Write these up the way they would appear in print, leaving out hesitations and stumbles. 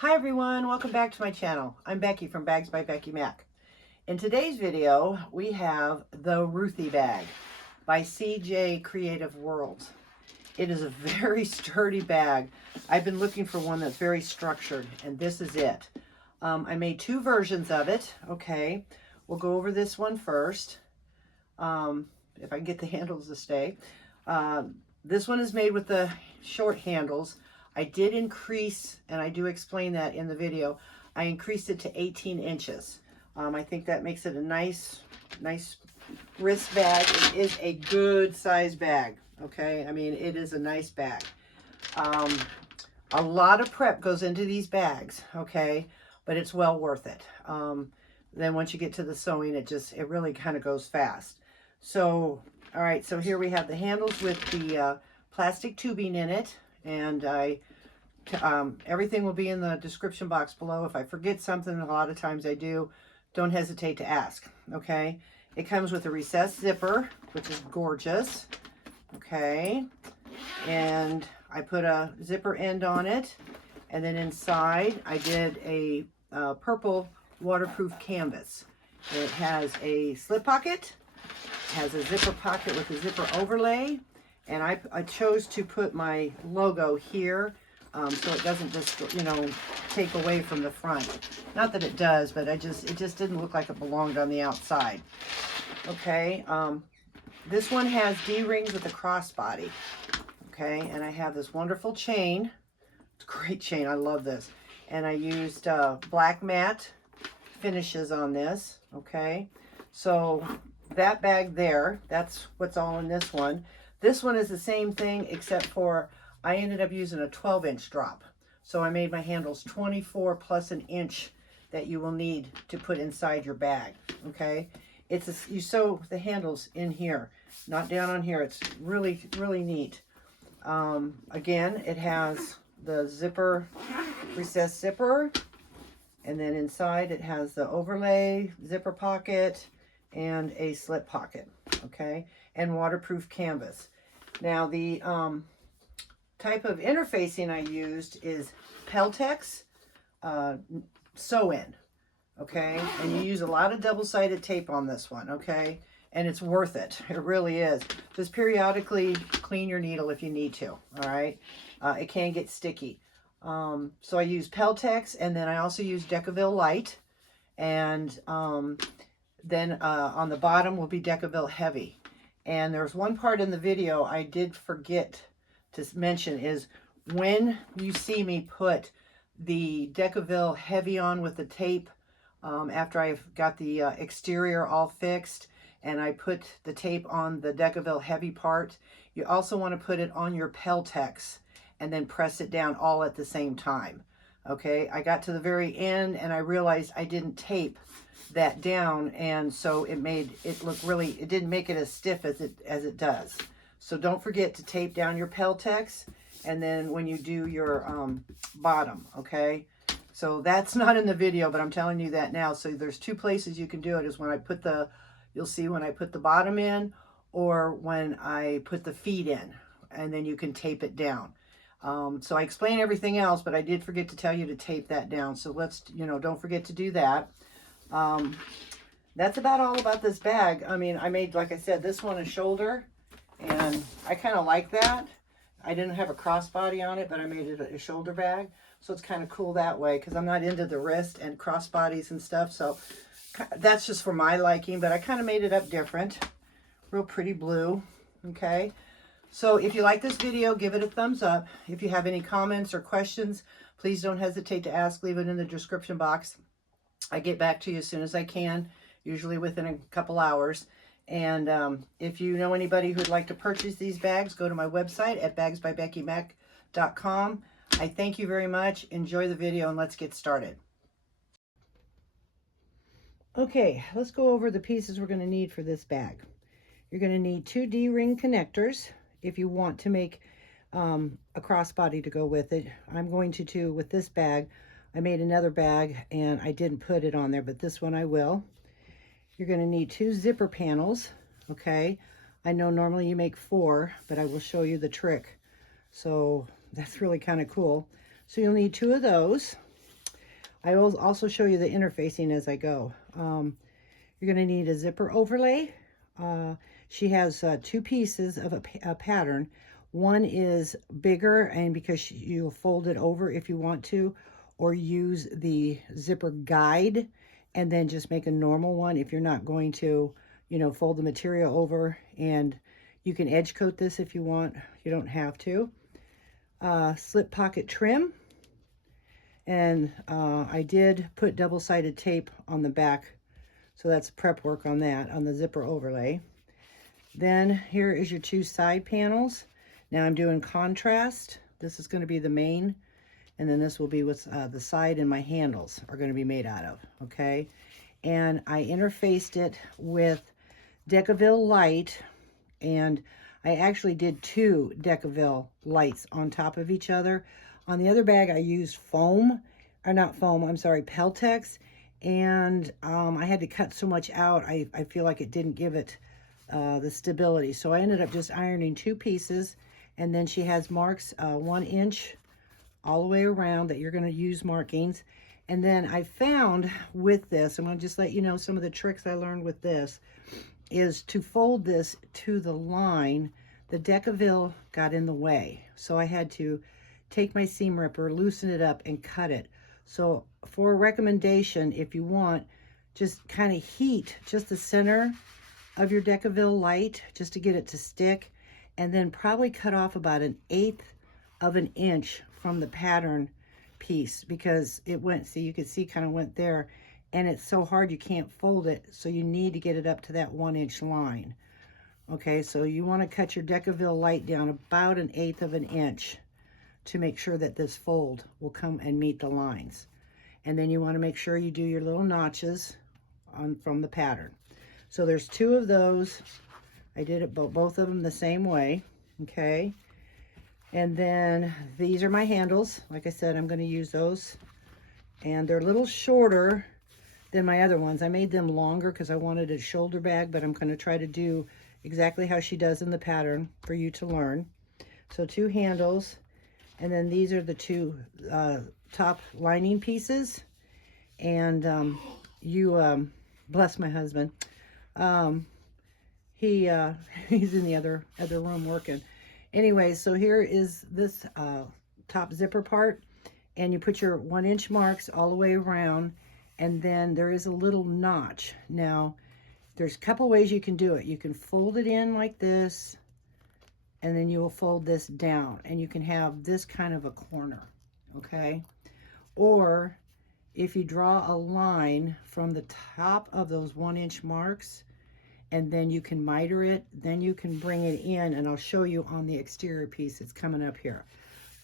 Hi everyone, welcome back to my channel. I'm Becky from Bags by Becky Mac. In today's video, we have the Ruthie Bag by CJ Creative Worlds. It is a very sturdy bag. I've been looking for one that's very structured, and this is it. I made two versions of it. Okay, we'll go over this one first. If I can get the handles to stay. This one is made with the short handles. I did increase, and I do explain that in the video, I increased it to 18 inches. I think that makes it a nice wrist bag. It is a good size bag, okay? I mean, it is a nice bag. A lot of prep goes into these bags, okay? But it's well worth it. Then once you get to the sewing, it really kind of goes fast. So, all right, so here we have the handles with the plastic tubing in it. And everything will be in the description box below. If I forget something, a lot of times I do, don't hesitate to ask, okay? It comes with a recessed zipper, which is gorgeous, okay? And I put a zipper end on it. And then inside, I did a purple waterproof canvas. It has a slip pocket, has a zipper pocket with a zipper overlay. And I chose to put my logo here so it doesn't just, take away from the front. Not that it does, but it just didn't look like it belonged on the outside. Okay, this one has D-rings with a crossbody. Okay, and I have this wonderful chain. It's a great chain, I love this. And I used black matte finishes on this, okay? So that bag there, that's what's all in this one. This one is the same thing, except for I ended up using a 12-inch drop. So I made my handles 24 plus an inch that you will need to put inside your bag, okay? You sew the handles in here, not down on here. It's really, really neat. Again, it has the zipper, recessed zipper, and then inside it has the overlay, zipper pocket, and a slip pocket, okay? And waterproof canvas. Now the type of interfacing I used is Peltex sew-in, okay? And you use a lot of double-sided tape on this one, okay? And it's worth it. It really is. Just periodically clean your needle if you need to, all right? It can get sticky. So I use Peltex, and then I also use Decovil Light. And then on the bottom will be Decovil Heavy. And there's one part in the video I did forget to mention is when you see me put the Decovil Heavy on with the tape, after I've got the exterior all fixed and I put the tape on the Decovil Heavy part, you also want to put it on your Peltex and then press it down all at the same time. Okay, I got to the very end and I realized I didn't tape that down, and so it made it look really, it didn't make it as stiff as it does. So don't forget to tape down your Peltex, and then when you do your bottom, okay? So that's not in the video, but I'm telling you that now. So there's two places you can do it, is when I put you'll see when I put the bottom in, or when I put the feet in, and then you can tape it down. So I explain everything else, but I did forget to tell you to tape that down. So let's, don't forget to do that. That's about all about this bag. I mean, I made, like I said, this one a shoulder, and I kind of like that. I didn't have a crossbody on it, but I made it a shoulder bag. So it's kind of cool that way, because I'm not into the wrist and crossbodies and stuff. So that's just for my liking, but I kind of made it up different. Real pretty blue, okay? So if you like this video, give it a thumbs up. If you have any comments or questions, please don't hesitate to ask. Leave it in the description box. I get back to you as soon as I can, usually within a couple hours. And if you know anybody who'd like to purchase these bags, go to my website at bagsbybeckymac.com. I thank you very much. Enjoy the video, and let's get started. Okay, let's go over the pieces we're going to need for this bag. You're going to need 2 D-ring connectors if you want to make a crossbody to go with it. I'm going to with this bag. I made another bag and I didn't put it on there, but this one I will. You're going to need 2 zipper panels, okay? I know normally you make 4, but I will show you the trick. So that's really kind of cool. So you'll need 2 of those. I will also show you the interfacing as I go. You're going to need a zipper overlay. She has two pieces of a pattern. One is bigger, and because you'll fold it over if you want to, or use the zipper guide and then just make a normal one if you're not going to, you know, fold the material over. And you can edge coat this if you want. You don't have to. Slip pocket trim. And I did put double-sided tape on the back, so that's prep work on that, on the zipper overlay. Then here is your two side panels. Now I'm doing contrast. This is going to be the main, and then this will be what the side and my handles are going to be made out of, okay? And I interfaced it with Decovil Light, and I actually did two Decovil Lights on top of each other. On the other bag, I used foam, or not foam, I'm sorry, Peltex, and I had to cut so much out, I feel like it didn't give it the stability. So I ended up just ironing two pieces, and then she has marks 1 inch all the way around that you're going to use markings. And then I found with this, I'm going to just let you know some of the tricks I learned with this, is to fold this to the line. The Decovil got in the way, so I had to take my seam ripper, loosen it up, and cut it. So for a recommendation, if you want, just kind of heat just the center of your Decovil Light just to get it to stick, and then probably cut off about 1/8 of an inch from the pattern piece, because it went, see, you can see kind of went there, and it's so hard you can't fold it, so you need to get it up to that 1 inch line. Okay, so you want to cut your Decovil Light down about 1/8 of an inch to make sure that this fold will come and meet the lines. And then you want to make sure you do your little notches from the pattern. So there's two of those. I did it both of them the same way, okay? And then these are my handles. Like I said, I'm going to use those. And they're a little shorter than my other ones. I made them longer because I wanted a shoulder bag, but I'm going to try to do exactly how she does in the pattern for you to learn. So two handles. And then these are the two top lining pieces. And bless my husband. He's in the other room working. Anyway, so here is this top zipper part, and you put your 1 inch marks all the way around, and then there is a little notch. Now, there's a couple ways you can do it. You can fold it in like this, and then you will fold this down, and you can have this kind of a corner, okay? Or if you draw a line from the top of those 1 inch marks, and then you can miter it, then you can bring it in, and I'll show you on the exterior piece. It's coming up here.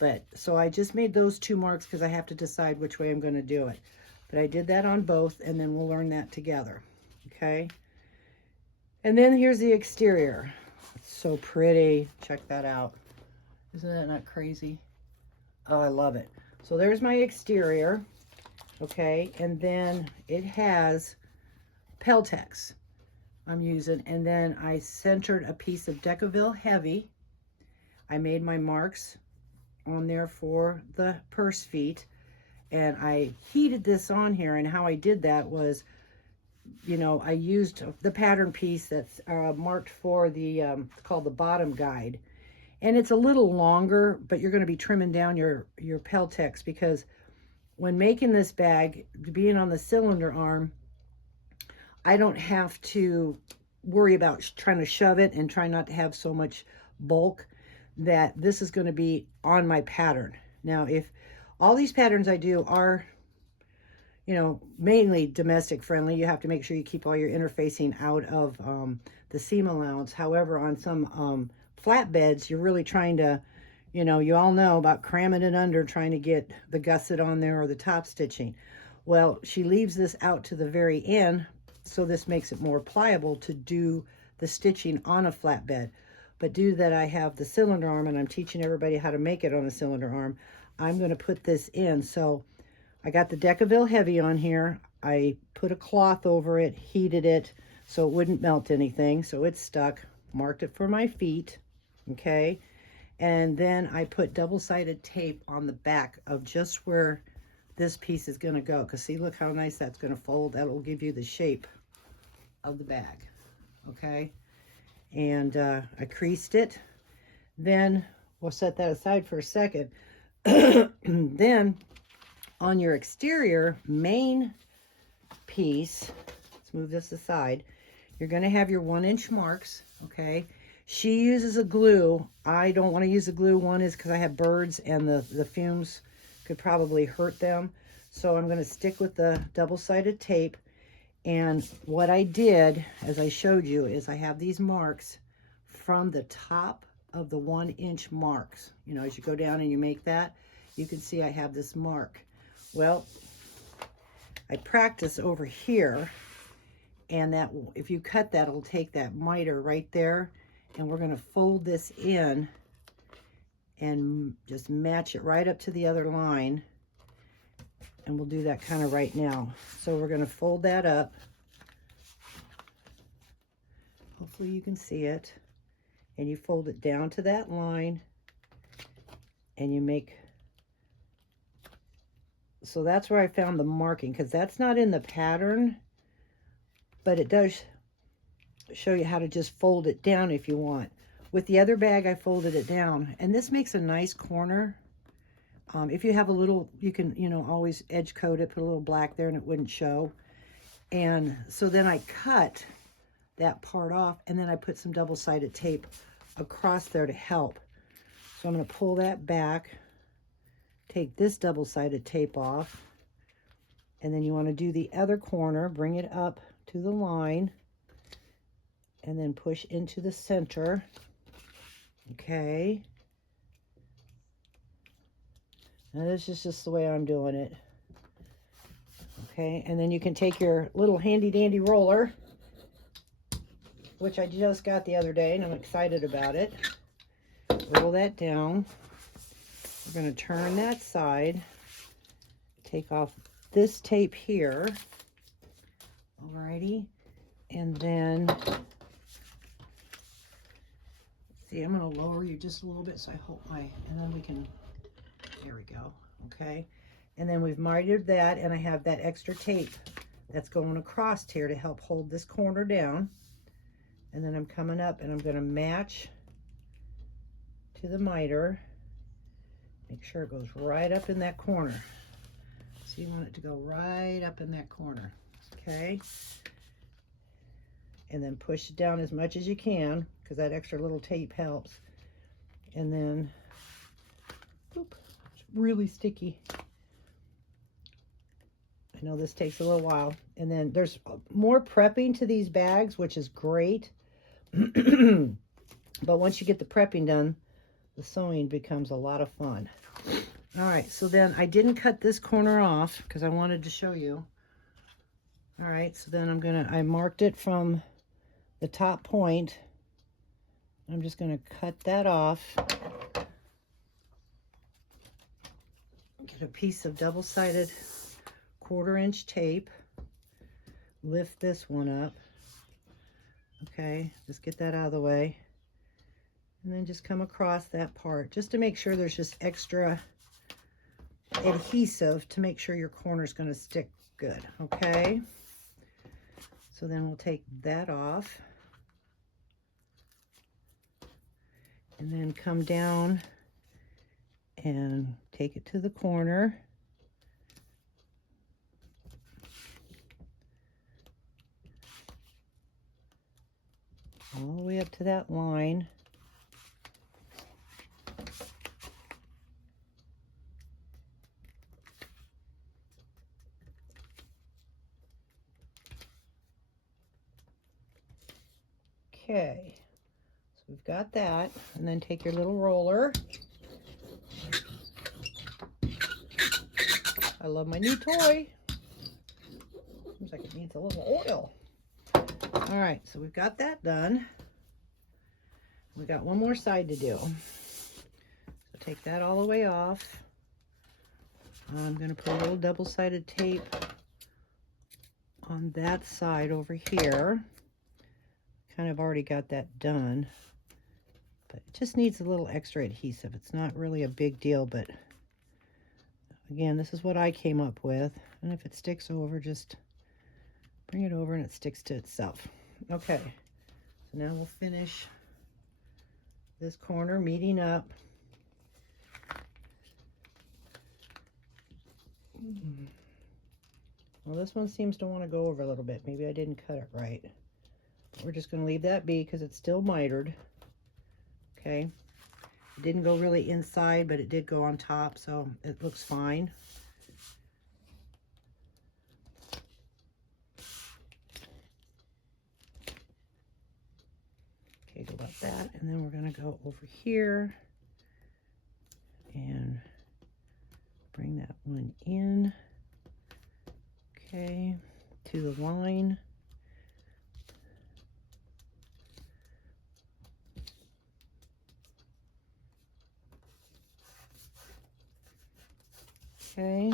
But so I just made those two marks because I have to decide which way I'm going to do it. But I did that on both, and then we'll learn that together, okay? And then here's the exterior. It's so pretty. Check that out. Isn't that not crazy? Oh, I love it. So there's my exterior, okay? And then it has Peltex I'm using, and then I centered a piece of Decovil Heavy. I made my marks on there for the purse feet, and I heated this on here. And how I did that was, you know, I used the pattern piece that's marked for the called the bottom guide, and it's a little longer, but you're going to be trimming down your Peltex, because when making this bag, being on the cylinder arm, I don't have to worry about trying to shove it and try not to have so much bulk, that this is going to be on my pattern. Now, if all these patterns I do are, you know, mainly domestic friendly, you have to make sure you keep all your interfacing out of the seam allowance. However, on some flatbeds, you're really trying to, you know, you all know about cramming it under, trying to get the gusset on there or the top stitching. Well, she leaves this out to the very end, so this makes it more pliable to do the stitching on a flatbed. But due to that I have the cylinder arm, and I'm teaching everybody how to make it on a cylinder arm, I'm going to put this in. So I got the Decovil Heavy on here. I put a cloth over it, heated it so it wouldn't melt anything, so it's stuck. Marked it for my feet, okay? And then I put double-sided tape on the back of just where this piece is going to go. Because see, look how nice that's going to fold. That will give you the shape of the bag. Okay. And I creased it. Then we'll set that aside for a second. Then on your exterior main piece, let's move this aside. You're going to have your 1-inch marks. Okay. She uses a glue. I don't want to use a glue. One is because I have birds and the fumes could probably hurt them. So I'm going to stick with the double-sided tape. And what I did, as I showed you, is I have these marks from the top of the 1-inch marks. You know, as you go down and you make that, you can see I have this mark. Well, I practice over here, and that if you cut that, it'll take that miter right there, and we're going to fold this in and just match it right up to the other line. And we'll do that kind of right now. So we're going to fold that up. Hopefully you can see it. And you fold it down to that line. And you make... So that's where I found the marking, because that's not in the pattern. But it does show you how to just fold it down if you want. With the other bag, I folded it down. And this makes a nice corner. If you have a little, you can, you know, always edge coat it, put a little black there and it wouldn't show. And so then I cut that part off, and then I put some double-sided tape across there to help. So I'm going to pull that back, take this double-sided tape off, and then you want to do the other corner, bring it up to the line, and then push into the center. Okay. Now this is just the way I'm doing it. Okay, and then you can take your little handy dandy roller, which I just got the other day and I'm excited about it. Roll that down. We're going to turn that side, take off this tape here. Alrighty, and then see, I'm going to lower you just a little bit so I hold my, and then we can, there we go. Okay, and then we've mitered that, and I have that extra tape that's going across here to help hold this corner down. And then I'm coming up and I'm going to match to the miter. Make sure it goes right up in that corner. So you want it to go right up in that corner. Okay, and then push it down as much as you can, because that extra little tape helps. And then, oop, it's really sticky. I know this takes a little while. And then there's more prepping to these bags, which is great. But once you get the prepping done, the sewing becomes a lot of fun. All right, so then I didn't cut this corner off because I wanted to show you. All right, so then I marked it from the top point. I'm just gonna cut that off. Get a piece of double-sided 1/4-inch tape. Lift this one up. Okay, just get that out of the way. And then just come across that part, just to make sure there's just extra adhesive to make sure your corner's gonna stick good, okay? So then we'll take that off. And then come down and take it to the corner. All the way up to that line. Okay, so we've got that, and then take your little roller. I love my new toy. Seems like it needs a little oil. All right, so we've got that done. We got one more side to do. So take that all the way off. I'm going to put a little double-sided tape on that side over here. Kind of already got that done, but it just needs a little extra adhesive. It's not really a big deal, but Again, this is what I came up with. And if it sticks over, just bring it over and it sticks to itself. Okay, so now we'll finish this corner meeting up. Well, this one seems to want to go over a little bit. Maybe I didn't cut it right. We're just going to leave that be because it's still mitered. Okay. It didn't go really inside, but it did go on top, so it looks fine. Okay, go about that. And then we're going to go over here and bring that one in. Okay, to the line. Okay,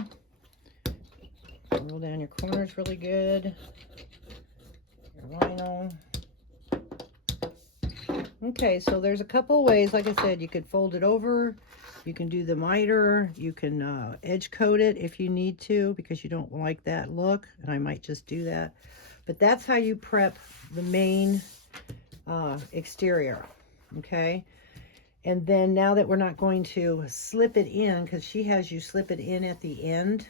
roll down your corners really good. Your vinyl. Okay, so there's a couple ways. Like I said, you could fold it over. You can do the miter. You can edge coat it if you need to because you don't like that look. And I might just do that. But that's how you prep the main exterior. Okay. And then now that we're not going to slip it in, because she has you slip it in at the end,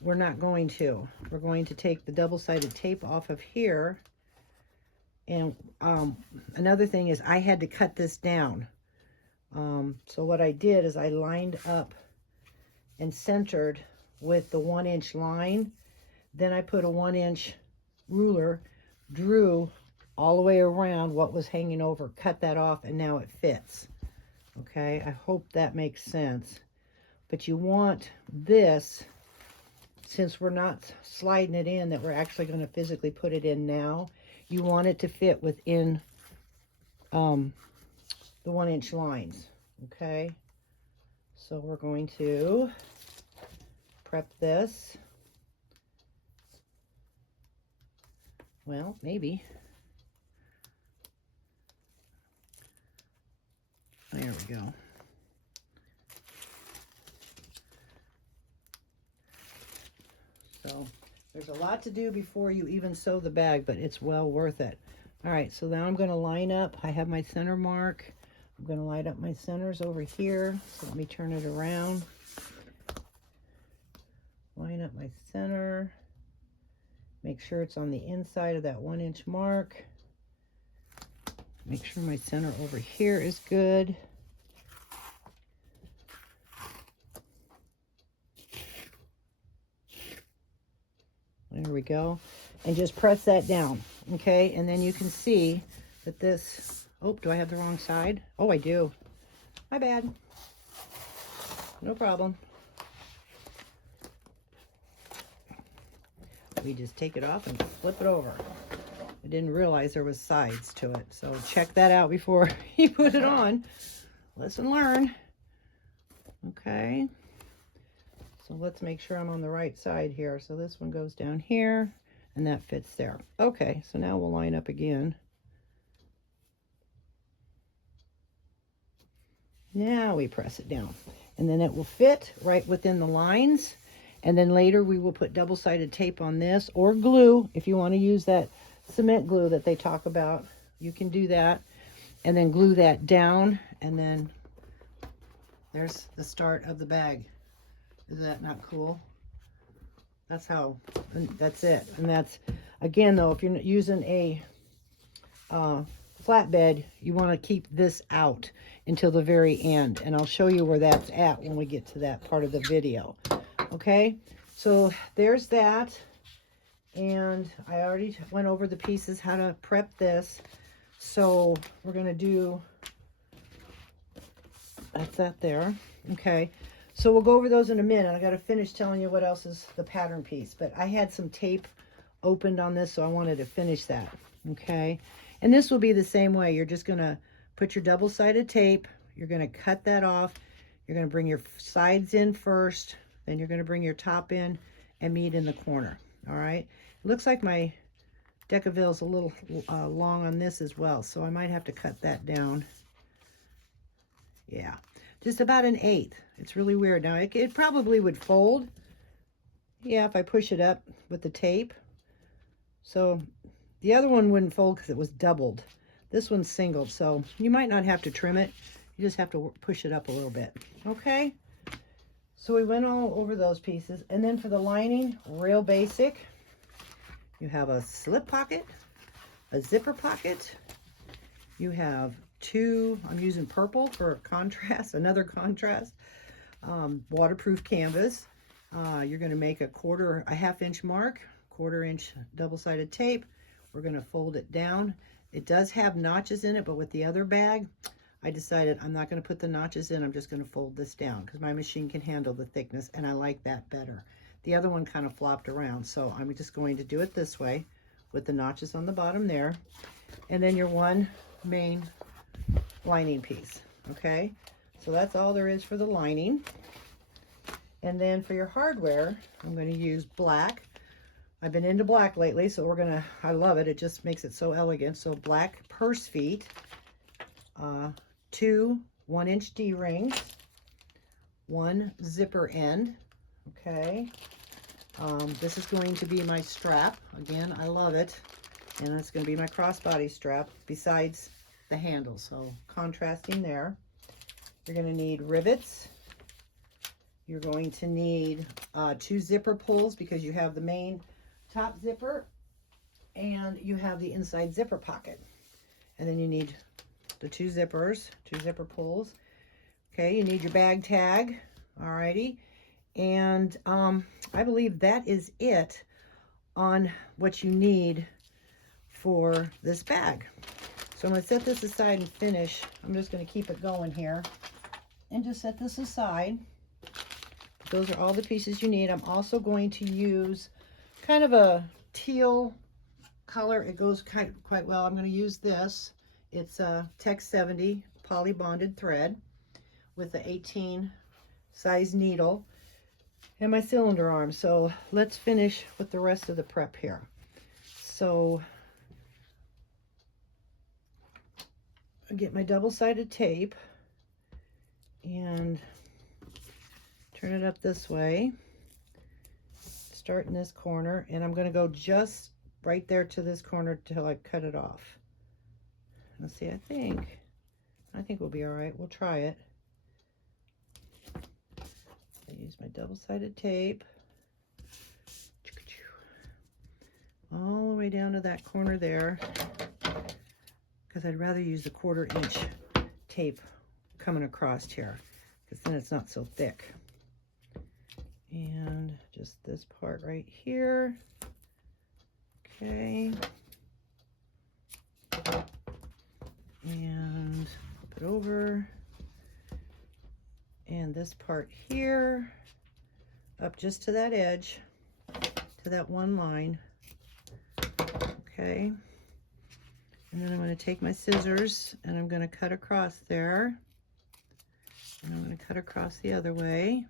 we're not going to. We're going to take the double-sided tape off of here. And another thing is I had to cut this down. So what I did is I lined up and centered with the 1-inch line. Then I put a 1-inch ruler, drew all the way around what was hanging over, cut that off, and now it fits. Okay, I hope that makes sense. But you want this, since we're not sliding it in, that we're actually going to physically put it in now, you want it to fit within the 1-inch lines. Okay, so we're going to prep this. Well, maybe. There we go. So there's a lot to do before you even sew the bag, but it's well worth it. All right, so now I'm going to line up. I have my center mark. I'm going to line up my centers over here. So let me turn it around. Line up my center. Make sure it's on the inside of that 1-inch mark. Make sure my center over here is good. There we go. And just press that down, okay? And then you can see that this, oh, do I have the wrong side? Oh, I do. My bad. No problem. We just take it off and flip it over. I didn't realize there was sides to it, so check that out before you put it on. Lesson learned. Okay. So let's make sure I'm on the right side here. So this one goes down here, and that fits there. Okay, so now we'll line up again. Now we press it down, and then it will fit right within the lines. And then later we will put double-sided tape on this, or glue. If you want to use that cement glue that they talk about, you can do that. And then glue that down, and then there's the start of the bag. Is that not cool? That's how, that's it. And that's, again though, if you're using a flatbed, you want to keep this out until the very end. And I'll show you where that's at when we get to that part of the video. Okay, so there's that. And I already went over the pieces, how to prep this. So we're going to do, that's that there. Okay. So we'll go over those in a minute. I got to finish telling you what else is the pattern piece. But I had some tape opened on this, so I wanted to finish that. Okay. And this will be the same way. You're just going to put your double-sided tape. You're going to cut that off. You're going to bring your sides in first. Then you're going to bring your top in and meet in the corner. All right. It looks like my Decovil is a little long on this as well, so I might have to cut that down. Yeah. just about 1/8. It's really weird. Now, it probably would fold, yeah, if I push it up with the tape. So the other one wouldn't fold because it was doubled. This one's singled, so you might not have to trim it. You just have to push it up a little bit. Okay, so we went all over those pieces. And then for the lining, real basic. You have a slip pocket, a zipper pocket. You have two, I'm using purple for contrast, another contrast, waterproof canvas. You're going to make a half-inch mark, 1/4 inch double-sided tape. We're going to fold it down. It does have notches in it, but with the other bag, I decided I'm not going to put the notches in. I'm just going to fold this down because my machine can handle the thickness, and I like that better. The other one kind of flopped around, so I'm just going to do it this way with the notches on the bottom there. And then your one main lining piece. Okay, so that's all there is for the lining. And then for your hardware, I'm going to use black. I've been into black lately, so I love it. It just makes it so elegant. So black purse feet, 2 1-inch D-rings, 1 zipper end. Okay, this is going to be my strap. Again, I love it. And it's going to be my crossbody strap besides the handle. So contrasting there. You're going to need rivets. You're going to need 2 zipper pulls because you have the main top zipper and you have the inside zipper pocket. And then you need the 2 zippers, 2 zipper pulls. Okay, you need your bag tag. Alrighty. And I believe that is it on what you need for this bag. So I'm going to set this aside and finish. I'm just going to keep it going here and just set this aside. Those are all the pieces you need. I'm also going to use kind of a teal color. It goes quite well. I'm going to use this. It's a Tex 70 poly bonded thread with the 18 size needle and my cylinder arm. So let's finish with the rest of the prep here. So I get my double-sided tape and turn it up this way. Start in this corner, and I'm going to go just right there to this corner till I cut it off. Let's see, I think we'll be all right. We'll try it. I use my double-sided tape all the way down to that corner there, because I'd rather use the 1/4 inch tape coming across here, because then it's not so thick. And just this part right here. Okay. And flip it over. And this part here, up just to that edge, to that one line. Okay. And then I'm going to take my scissors and I'm going to cut across there. And I'm going to cut across the other way.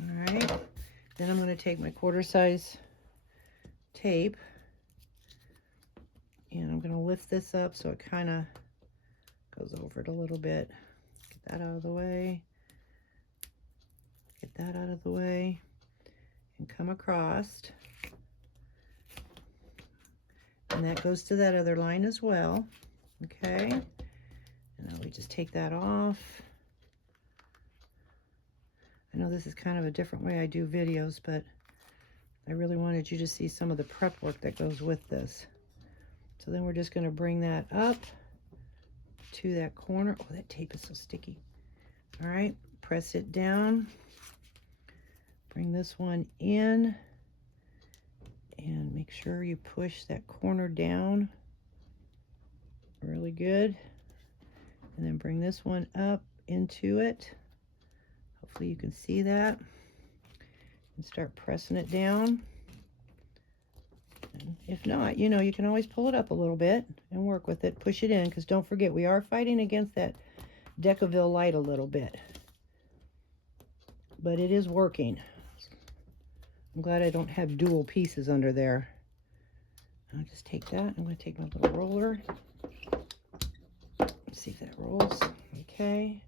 All right. Then I'm going to take my 1/4 size tape and I'm going to lift this up so it kind of goes over it a little bit. Get that out of the way. Get that out of the way. And come across. And that goes to that other line as well. Okay. And now we just take that off. I know this is kind of a different way I do videos, but I really wanted you to see some of the prep work that goes with this. So then we're just going to bring that up to that corner. Oh, that tape is so sticky. All right, press it down. Bring this one in and make sure you push that corner down really good. And then bring this one up into it. Hopefully you can see that. And start pressing it down. And if not, you know, you can always pull it up a little bit and work with it. Push it in, because don't forget, we are fighting against that Decovil light a little bit. But it is working. I'm glad I don't have dual pieces under there. I'll just take that. I'm going to take my little roller. see if that rolls. Okay.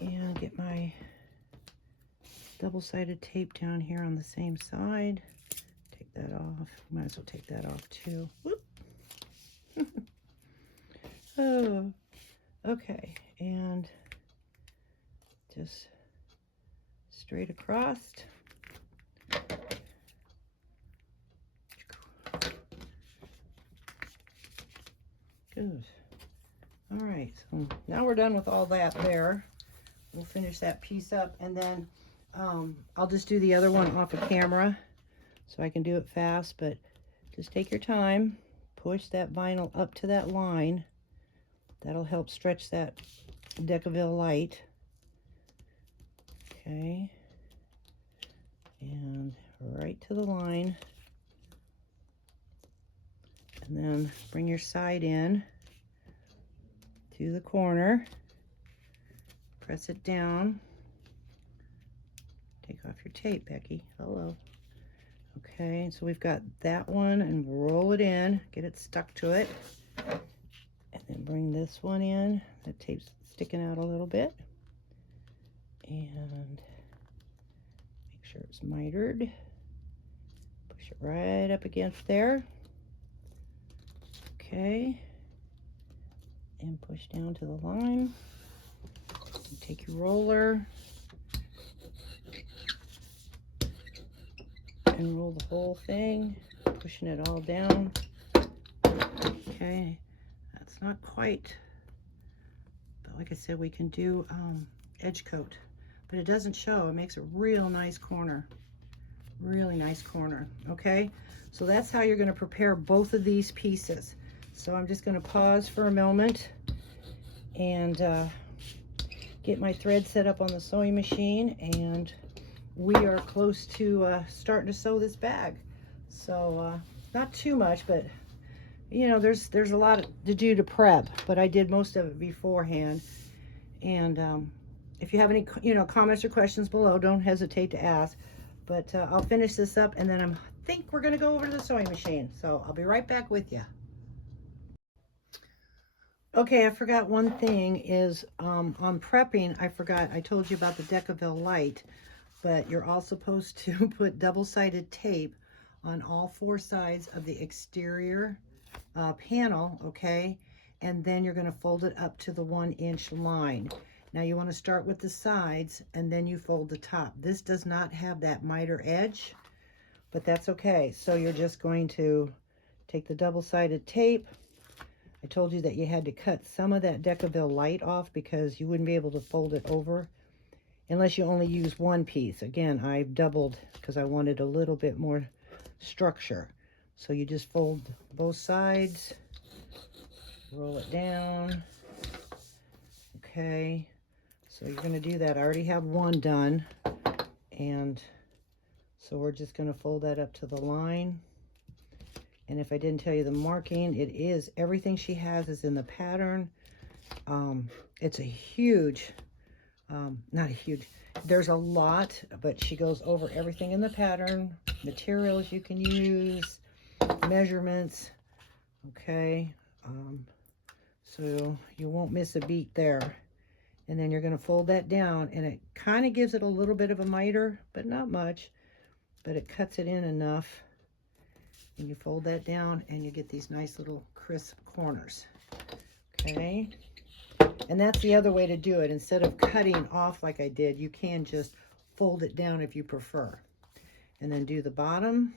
And get my double-sided tape down here on the same side. Take that off. Might as well take that off too. Whoop. Oh, okay. And just straight across. Good. All right, so now we're done with all that there. We'll finish that piece up, and then I'll just do the other one off of camera so I can do it fast, but just take your time, push that vinyl up to that line. That'll help stretch that Decovil light. Okay, and right to the line, and then bring your side in to the corner, press it down. Take off your tape, Becky. Hello. Okay, so we've got that one, and roll it in, get it stuck to it, and then bring this one in. That tape's sticking out a little bit, and make sure it's mitered. Push it right up against there. Okay, and push down to the line. And take your roller and roll the whole thing, pushing it all down. Okay, that's not quite, but like I said, we can do edge coat, but it doesn't show. It makes a real nice corner, really nice corner. Okay, so that's how you're going to prepare both of these pieces. So I'm just going to pause for a moment and get my thread set up on the sewing machine, and we are close to starting to sew this bag. So not too much, but you know, there's a lot to do to prep, but I did most of it beforehand. And if you have any comments or questions below, don't hesitate to ask. But I'll finish this up, and then I think we're gonna go over to the sewing machine. So I'll be right back with you. Okay, I forgot one thing is on prepping, I told you about the Decovil light, but you're all supposed to put double-sided tape on all 4 sides of the exterior panel, okay? And then you're going to fold it up to the 1-inch line. Now you want to start with the sides, and then you fold the top. This does not have that miter edge, but that's okay. So you're just going to take the double-sided tape. I told you that you had to cut some of that Decovil light off because you wouldn't be able to fold it over unless you only use one piece. Again, I've doubled because I wanted a little bit more structure. So you just fold both sides, roll it down. Okay, so you're going to do that. I already have one done, and so we're just going to fold that up to the line. And if I didn't tell you the marking, it is, everything she has is in the pattern. It's a huge, not a huge, there's a lot, but she goes over everything in the pattern, materials you can use, measurements, okay? So you won't miss a beat there. And then you're gonna fold that down, and it kind of gives it a little bit of a miter, but not much, but it cuts it in enough. And you fold that down, and you get these nice little crisp corners, okay? And that's the other way to do it. Instead of cutting off like I did, you can just fold it down if you prefer. And then do the bottom.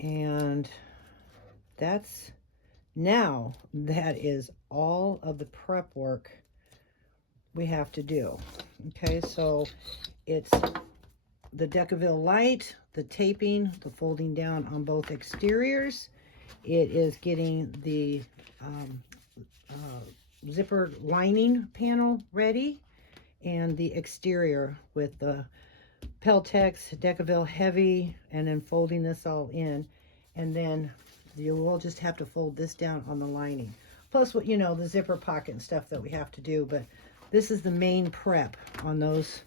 And that's, now that is all of the prep work we have to do. Okay, so it's the Decovil light, the taping, the folding down on both exteriors. It is getting the zipper lining panel ready, and the exterior with the Peltex Decovil heavy, and then folding this all in. And then you will just have to fold this down on the lining. Plus, what the zipper pocket and stuff that we have to do, but this is the main prep on those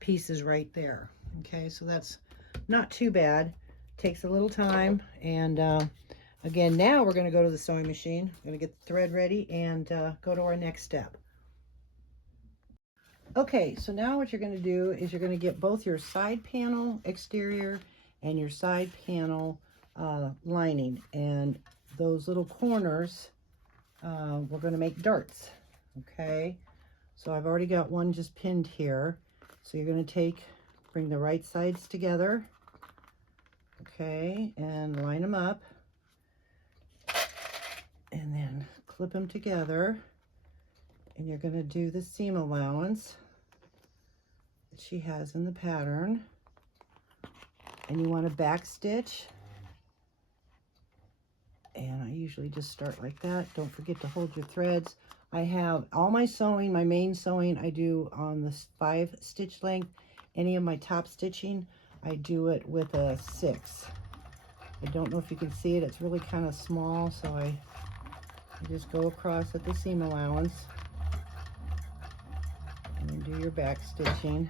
pieces right there. Okay, so that's not too bad. Takes a little time, and Again, now we're going to go to the sewing machine. I'm going to get the thread ready and go to our next step. Okay, so now what you're going to do is you're going to get both your side panel exterior and your side panel lining, and those little corners we're going to make darts. Okay, so I've already got one just pinned here. So you're going to bring the right sides together, okay, and line them up, and then clip them together, and you're going to do the seam allowance that she has in the pattern, and you want to back stitch, and I usually just start like that. Don't forget to hold your threads. I have all my sewing, my main sewing I do on the 5 stitch length. Any of my top stitching I do it with a 6. I don't know if you can see it, it's really kind of small, so I just go across at the seam allowance and then do your back stitching.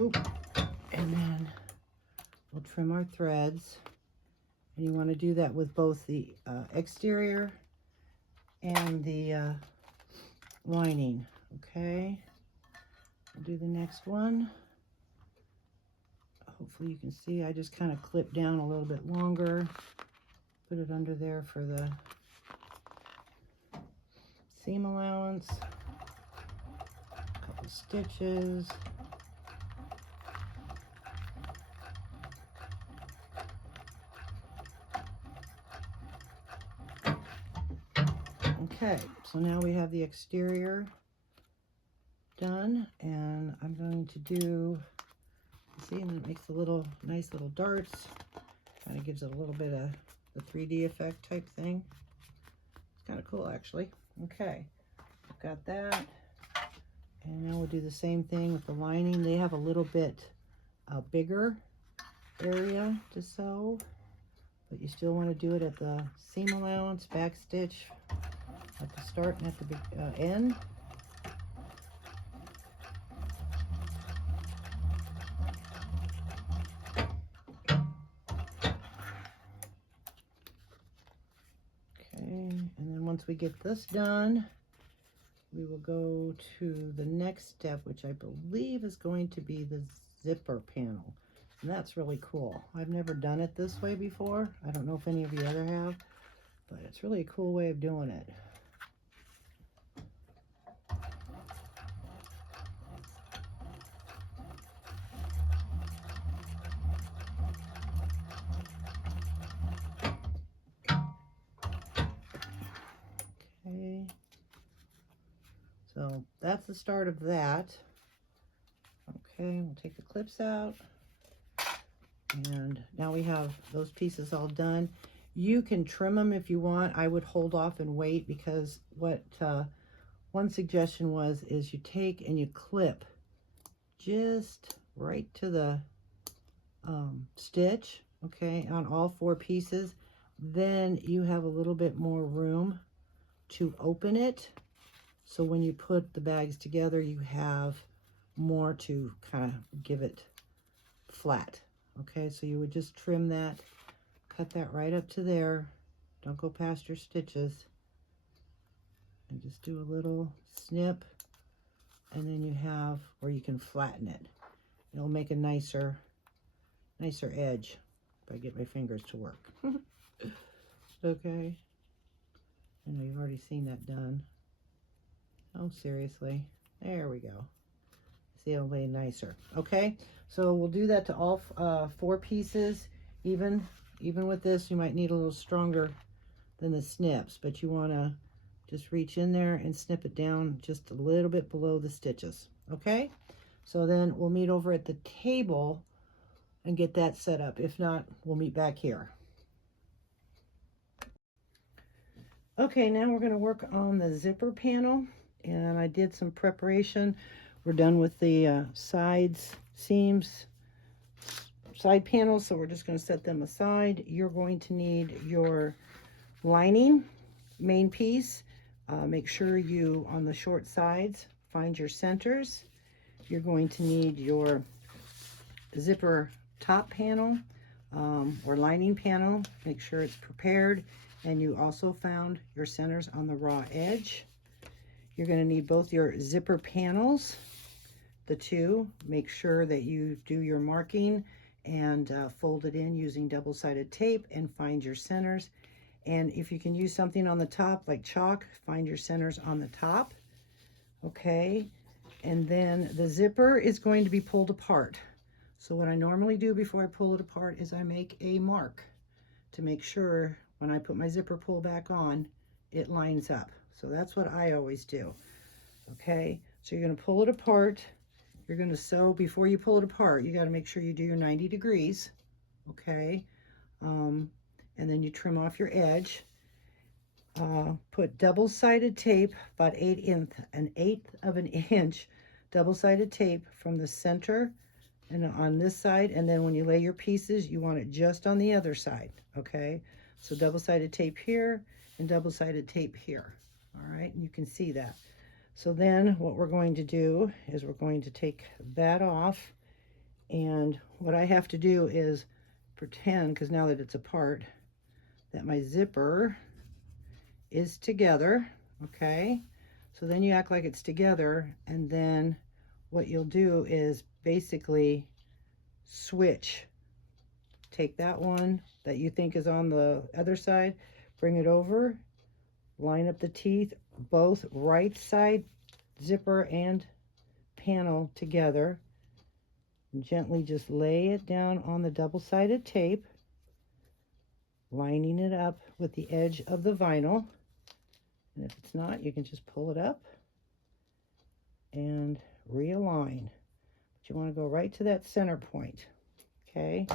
Oop. And then we'll trim our threads, and you want to do that with both the exterior and the lining. Okay, I'll do the next one. Hopefully you can see I just kind of clip down a little bit longer, put it under there for the seam allowance, a couple stitches, okay, so now we have the exterior done, and I'm going to do, see, and it makes a little nice little darts, kind of gives it a little bit of the 3D effect type thing. It's kind of cool actually. Okay, I've got that, and now we'll do the same thing with the lining. They have a little bit bigger area to sew, but you still want to do it at the seam allowance, back stitch at the start and at the end. And then once we get this done, we will go to the next step, which I believe is going to be the zipper panel. And that's really cool. I've never done it this way before. I don't know if any of you other have, but it's really a cool way of doing it. Okay, so that's the start of that. Okay, we'll take the clips out, and now we have those pieces all done. You can trim them if you want. I would hold off and wait, because what one suggestion is you take and you clip just right to the stitch, okay, on all 4 pieces. Then you have a little bit more room to open it, so when you put the bags together you have more to kind of give it flat. Okay, so you would just trim that, cut that right up to there, don't go past your stitches, and just do a little snip, and then you have where you can flatten it. It'll make a nicer edge if I get my fingers to work. Okay, I know you've already seen that done. Oh, seriously, there we go. See, it'll lay nicer. Okay, so we'll do that to all 4 pieces. Even with this, you might need a little stronger than the snips, but you want to just reach in there and snip it down just a little bit below the stitches. Okay, so then we'll meet over at the table and get that set up. If not, we'll meet back here. Okay, now we're going to work on the zipper panel, and I did some preparation. We're done with the sides, seams, side panels, so we're just going to set them aside. You're going to need your lining, main piece. Make sure you, on the short sides, find your centers. You're going to need your zipper top panel. or lining panel. Make sure it's prepared, and you also found your centers on the raw edge. You're going to need both your zipper panels, the two. Make sure that you do your marking and fold it in using double-sided tape and find your centers. And if you can use something on the top like chalk, find your centers on the top. Okay, and then the zipper is going to be pulled apart. So what I normally do before I pull it apart is I make a mark to make sure when I put my zipper pull back on, it lines up. So that's what I always do. Okay, so you're going to pull it apart. You're going to sew. Before you pull it apart, you got to make sure you do your 90 degrees. Okay, and then you trim off your edge. Put double-sided tape, about an eighth of an inch double-sided tape from the center and on this side, and then when you lay your pieces, you want it just on the other side. Okay, so double-sided tape here and double-sided tape here. All right, and you can see that. So then what we're going to do is we're going to take that off, and what I have to do is pretend, because now that it's apart, that my zipper is together. Okay, so then you act like it's together, and then what you'll do is basically switch. Take that one that you think is on the other side, bring it over, line up the teeth, both right side zipper and panel together, and gently just lay it down on the double-sided tape, lining it up with the edge of the vinyl. And if it's not, you can just pull it up and realign. But you want to go right to that center point. Okay,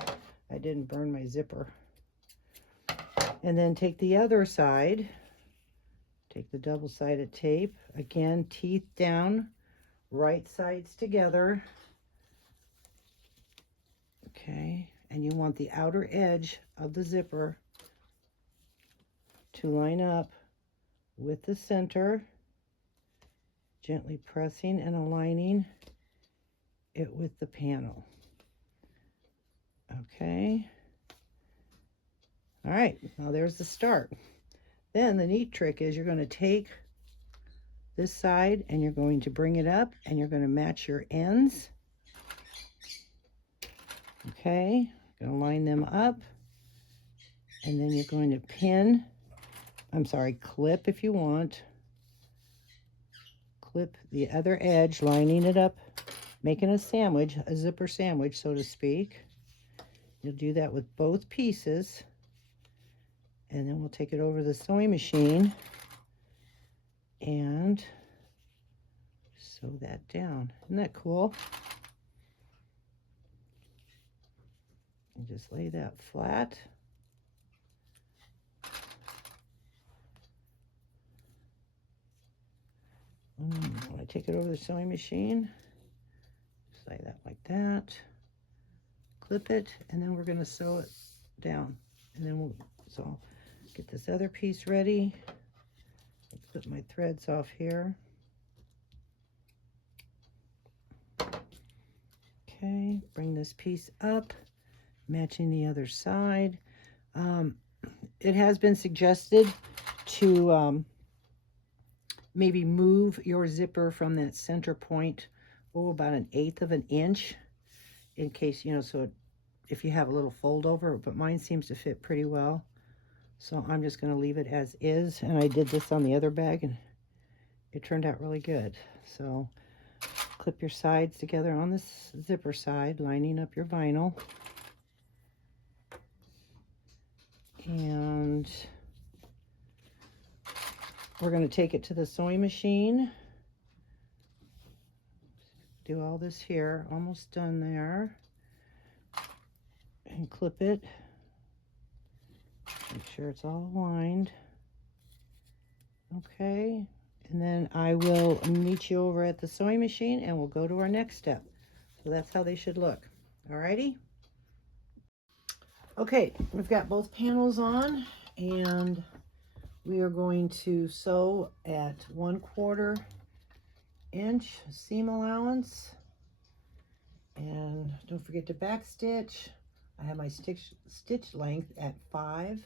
I didn't burn my zipper. And then take the other side, take the double-sided tape, again, teeth down, right sides together. Okay, and you want the outer edge of the zipper to line up with the center, gently pressing and aligning it with the panel. Okay. All right, now there's the start. Then the neat trick is you're going to take this side and you're going to bring it up and you're going to match your ends. Okay, going to line them up, and then you're going to clip if you want. Clip the other edge, lining it up, making a sandwich, a zipper sandwich, so to speak. You'll do that with both pieces, and then we'll take it over the sewing machine and sew that down. Isn't that cool? And just lay that flat. When I take it over the sewing machine, just lay that like that, clip it, and then we're going to sew it down. And then so get this other piece ready. Let's put my threads off here. Okay, bring this piece up, matching the other side. It has been suggested to maybe move your zipper from that center point, about an eighth of an inch, in case, so if you have a little fold over, but mine seems to fit pretty well. So I'm just going to leave it as is, and I did this on the other bag, and it turned out really good. So clip your sides together on this zipper side, lining up your vinyl. And we're going to take it to the sewing machine. Do all this here, almost done there. And clip it. Make sure it's all aligned. Okay, and then I will meet you over at the sewing machine and we'll go to our next step. So that's how they should look. Alrighty. Okay, we've got both panels on, and we are going to sew at 1/4 inch seam allowance. And don't forget to back stitch I have my stitch length at 5,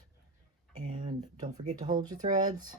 and don't forget to hold your threads.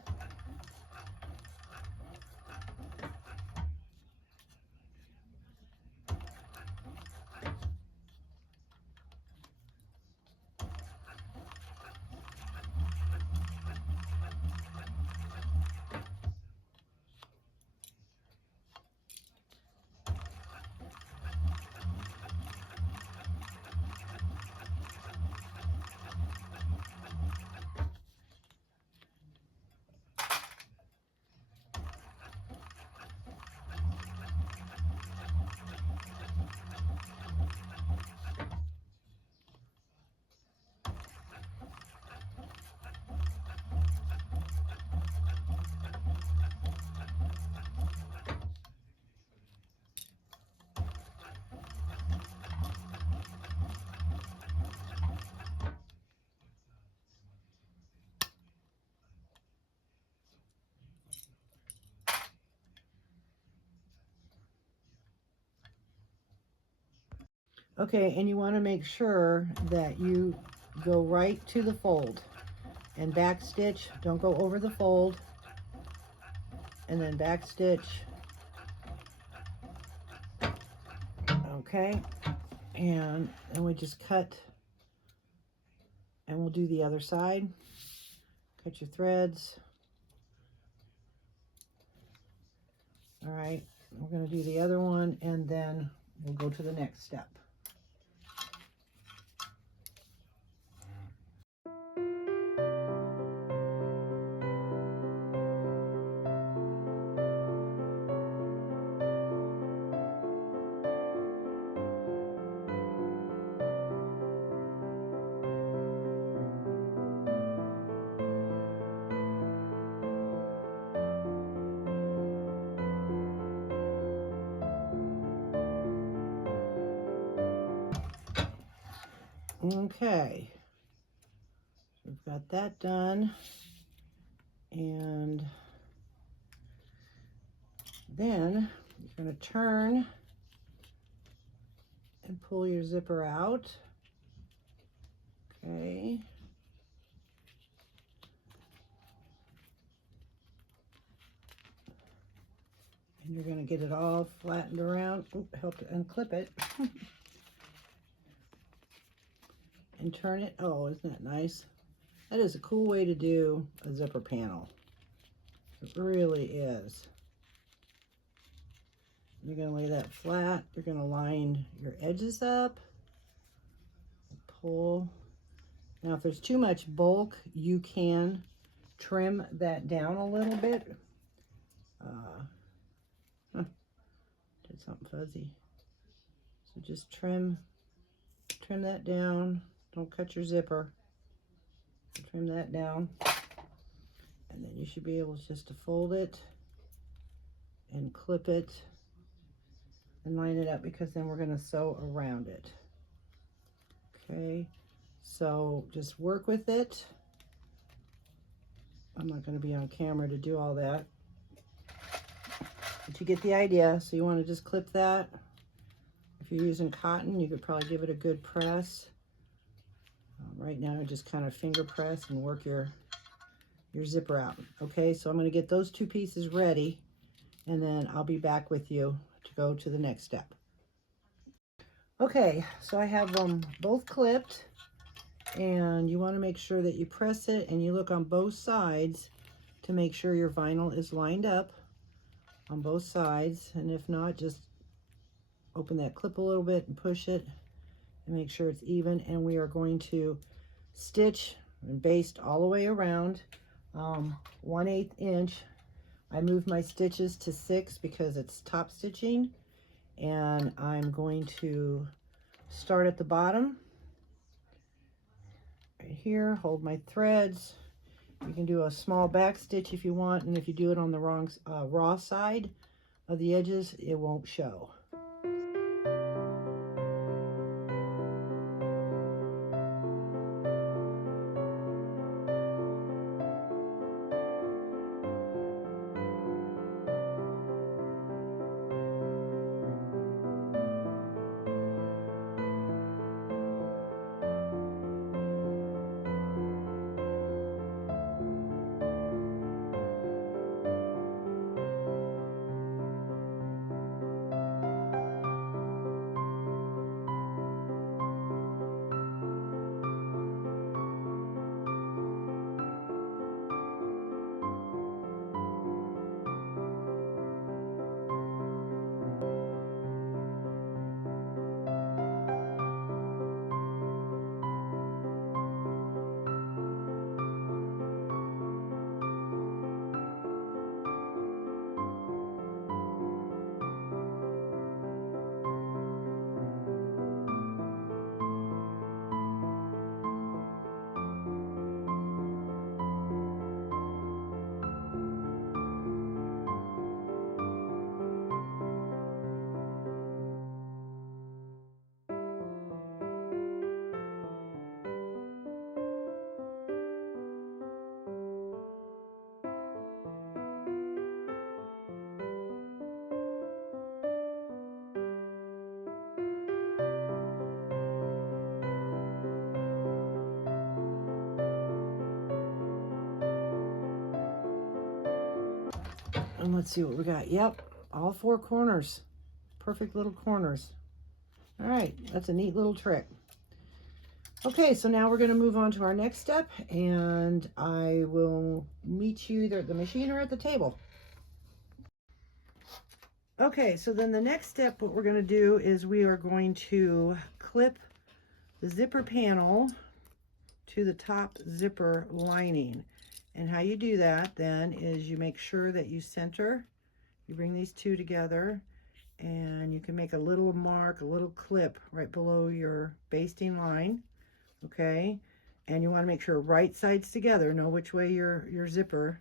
Okay, and you want to make sure that you go right to the fold and back stitch. Don't go over the fold, and then back stitch. Okay, and then we just cut, and we'll do the other side. Cut your threads. All right, we're going to do the other one, and then we'll go to the next step. Okay, we've got that done, and then you're going to turn and pull your zipper out. Okay. And you're going to get it all flattened around. Oop, help to unclip it. And turn it. Oh, isn't that nice? That is a cool way to do a zipper panel. It really is. You're going to lay that flat. You're going to line your edges up. Pull. Now, if there's too much bulk, you can trim that down a little bit. Did something fuzzy. So just trim that down. Don't cut your zipper. Trim that down. And then you should be able just to fold it and clip it and line it up, because then we're going to sew around it. Okay, so just work with it. I'm not going to be on camera to do all that, but you get the idea. So you want to just clip that. If you're using cotton, you could probably give it a good press. Right now, just kind of finger press and work your zipper out. Okay, so I'm going to get those two pieces ready, and then I'll be back with you to go to the next step. Okay, so I have them both clipped, and you want to make sure that you press it and you look on both sides to make sure your vinyl is lined up on both sides, and if not, just open that clip a little bit and push it and make sure it's even. And we are going to stitch and baste all the way around. 1/8 inch. I moved my stitches to 6 because it's top stitching, and I'm going to start at the bottom right here, hold my threads. You can do a small back stitch if you want, and if you do it on the wrong raw side of the edges, it won't show. let's see what we got. Yep, all 4 corners. Perfect little corners. All right, that's a neat little trick. Okay, so now we're going to move on to our next step, and I will meet you either at the machine or at the table. Okay, so then the next step, what we're going to do is we are going to clip the zipper panel to the top zipper lining. And how you do that then is you make sure that you center, you bring these 2 together, and you can make a little mark, a little clip right below your basting line. Okay, and you want to make sure right sides together, know which way your zipper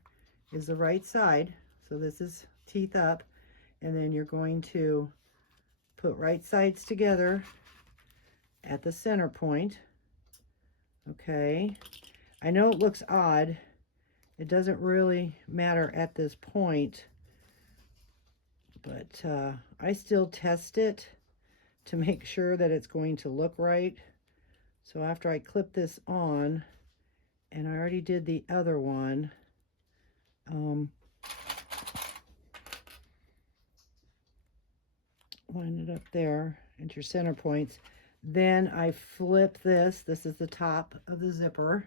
is the right side. So this is teeth up, and then you're going to put right sides together at the center point. Okay, I know it looks odd. It doesn't really matter at this point, but I still test it to make sure that it's going to look right. So after I clip this on, and I already did the other one, line it up there at your center points. Then I flip this. This is the top of the zipper.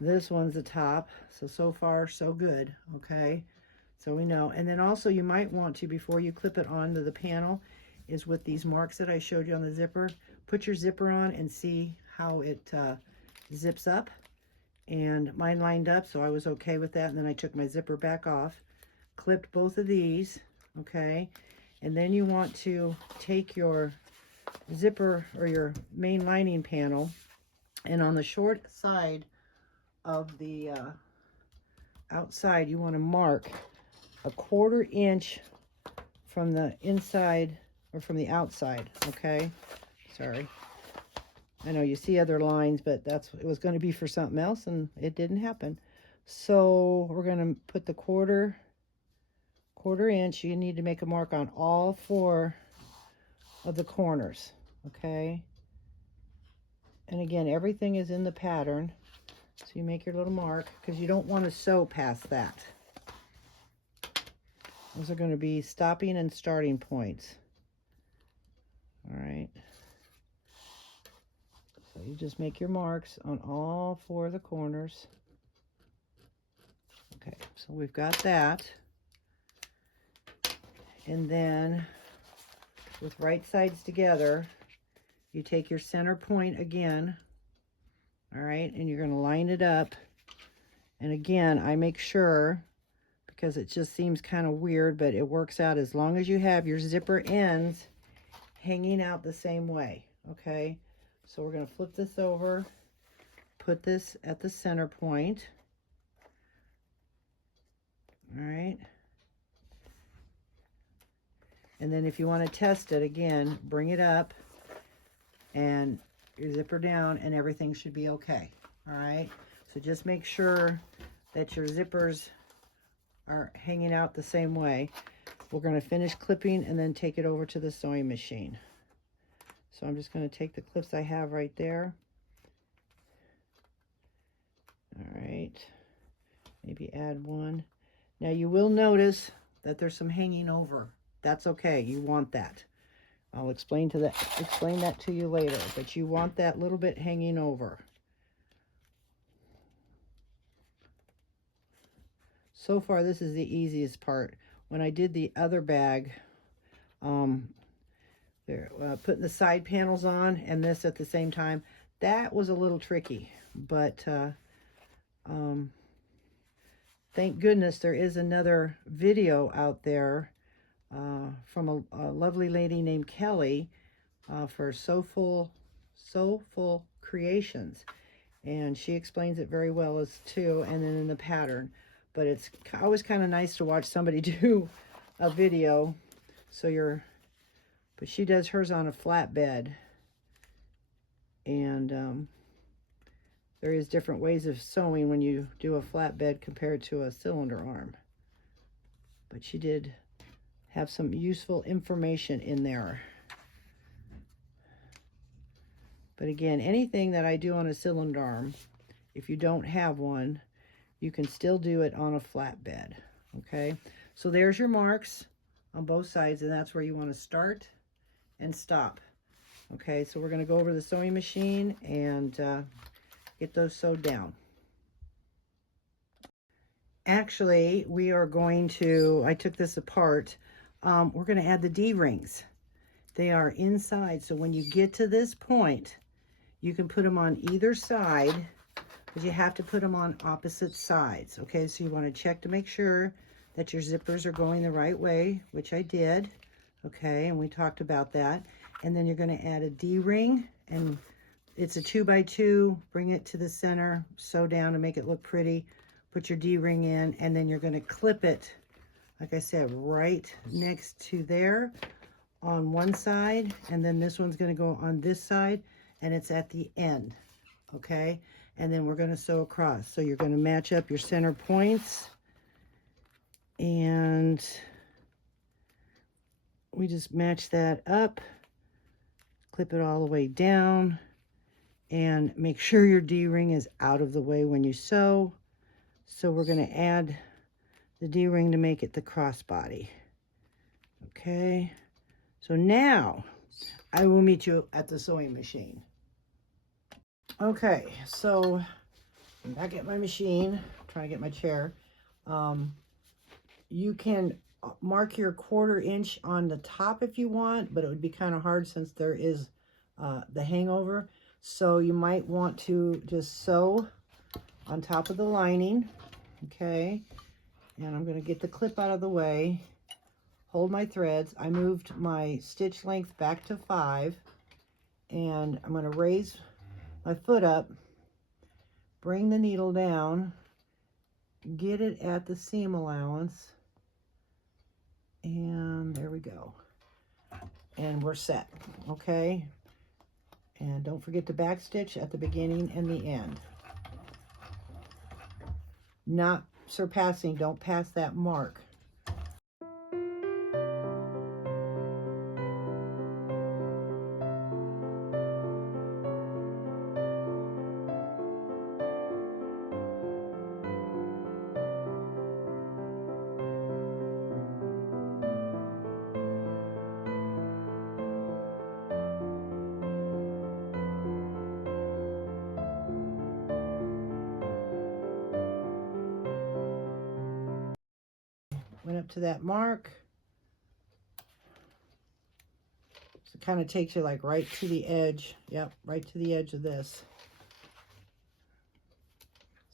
This one's the top. So far, so good. Okay, so we know. And then also you might want to, before you clip it onto the panel, is with these marks that I showed you on the zipper, put your zipper on and see how it zips up. And mine lined up, so I was okay with that. And then I took my zipper back off, clipped both of these, okay? And then you want to take your zipper or your main lining panel, and on the short side of the outside, you want to mark a 1/4 inch from the inside or from the outside, okay? Sorry. I know you see other lines, but it was going to be for something else, and it didn't happen. So we're going to put the quarter inch. You need to make a mark on all 4 of the corners, okay? And again, everything is in the pattern, so you make your little mark, because you don't want to sew past that. Those are going to be stopping and starting points. All right. So you just make your marks on all 4 of the corners. Okay, so we've got that. And then with right sides together, you take your center point again, all right, and you're going to line it up. And again, I make sure, because it just seems kind of weird, but it works out as long as you have your zipper ends hanging out the same way, okay? So we're going to flip this over, put this at the center point. All right. And then if you want to test it again, bring it up and your zipper down, and everything should be okay. All right. So just make sure that your zippers are hanging out the same way. We're going to finish clipping and then take it over to the sewing machine. So I'm just going to take the clips I have right there. All right, maybe add one. Now you will notice that there's some hanging over. That's okay, you want that. I'll explain that to you later, but you want that little bit hanging over. So far, this is the easiest part. When I did the other bag, putting the side panels on and this at the same time, that was a little tricky, but thank goodness there is another video out there from a lovely lady named Kelly for Sewful Creations, and she explains it very well as too, and then in the pattern. But it's always kind of nice to watch somebody do a video. But she does hers on a flat bed, and there is different ways of sewing when you do a flat bed compared to a cylinder arm. But she did have some useful information in there. But again, anything that I do on a cylinder arm, if you don't have one, you can still do it on a flat bed, okay? So there's your marks on both sides, and that's where you want to start and stop. Okay, so we're going to go over the sewing machine and get those sewed down. Actually, we are going to, I took this apart, we're going to add the D-rings. They are inside, so when you get to this point, you can put them on either side, but you have to put them on opposite sides. Okay, so you want to check to make sure that your zippers are going the right way, which I did. Okay, and we talked about that. And then you're going to add a D-ring, and it's a 2x2. Bring it to the center, sew down to make it look pretty. Put your D-ring in, and then you're going to clip it, like I said, right next to there on one side, and then this one's going to go on this side, and it's at the end. Okay, and then we're going to sew across. So you're going to match up your center points, and we just match that up, clip it all the way down, and make sure your D-ring is out of the way when you sew. So we're going to add the D-ring to make it the crossbody. Okay, so now I will meet you at the sewing machine. Okay, so I'm back at my machine, trying to get my chair. You can mark your 1/4 inch on the top if you want, but it would be kind of hard since there is the hangover. So you might want to just sew on top of the lining. Okay, and I'm going to get the clip out of the way, hold my threads. I moved my stitch length back to 5, and I'm going to raise my foot up, bring the needle down, get it at the seam allowance, and there we go. And we're set. Okay, and don't forget to back stitch at the beginning and the end. Not surpassing, don't pass that mark. Went up to that mark. So it kind of takes you like right to the edge. Yep, right to the edge of this.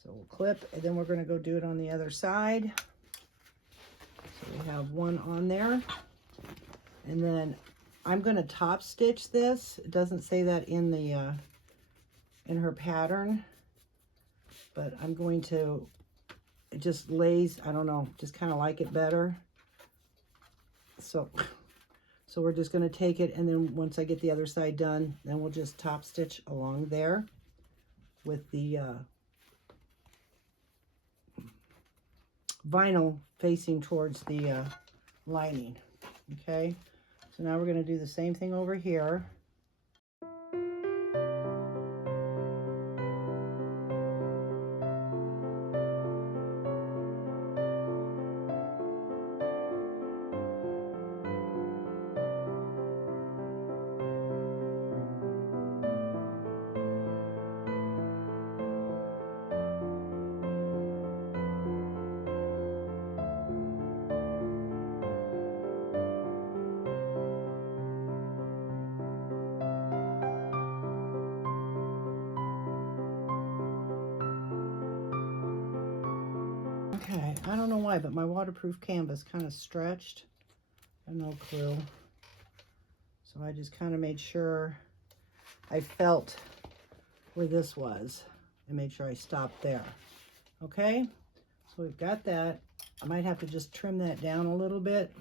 So we'll clip, and then we're going to go do it on the other side. So we have one on there. And then I'm going to top stitch this. It doesn't say that in the in her pattern, but I'm going to, it just lays, I don't know, just kind of like it better. So we're just going to take it, and then once I get the other side done, then we'll just top stitch along there with the vinyl facing towards the lining. Okay, so now we're going to do the same thing over here. Okay, I don't know why, but my waterproof canvas kind of stretched. I have no clue. So I just kind of made sure I felt where this was and made sure I stopped there. Okay, so we've got that. I might have to just trim that down a little bit,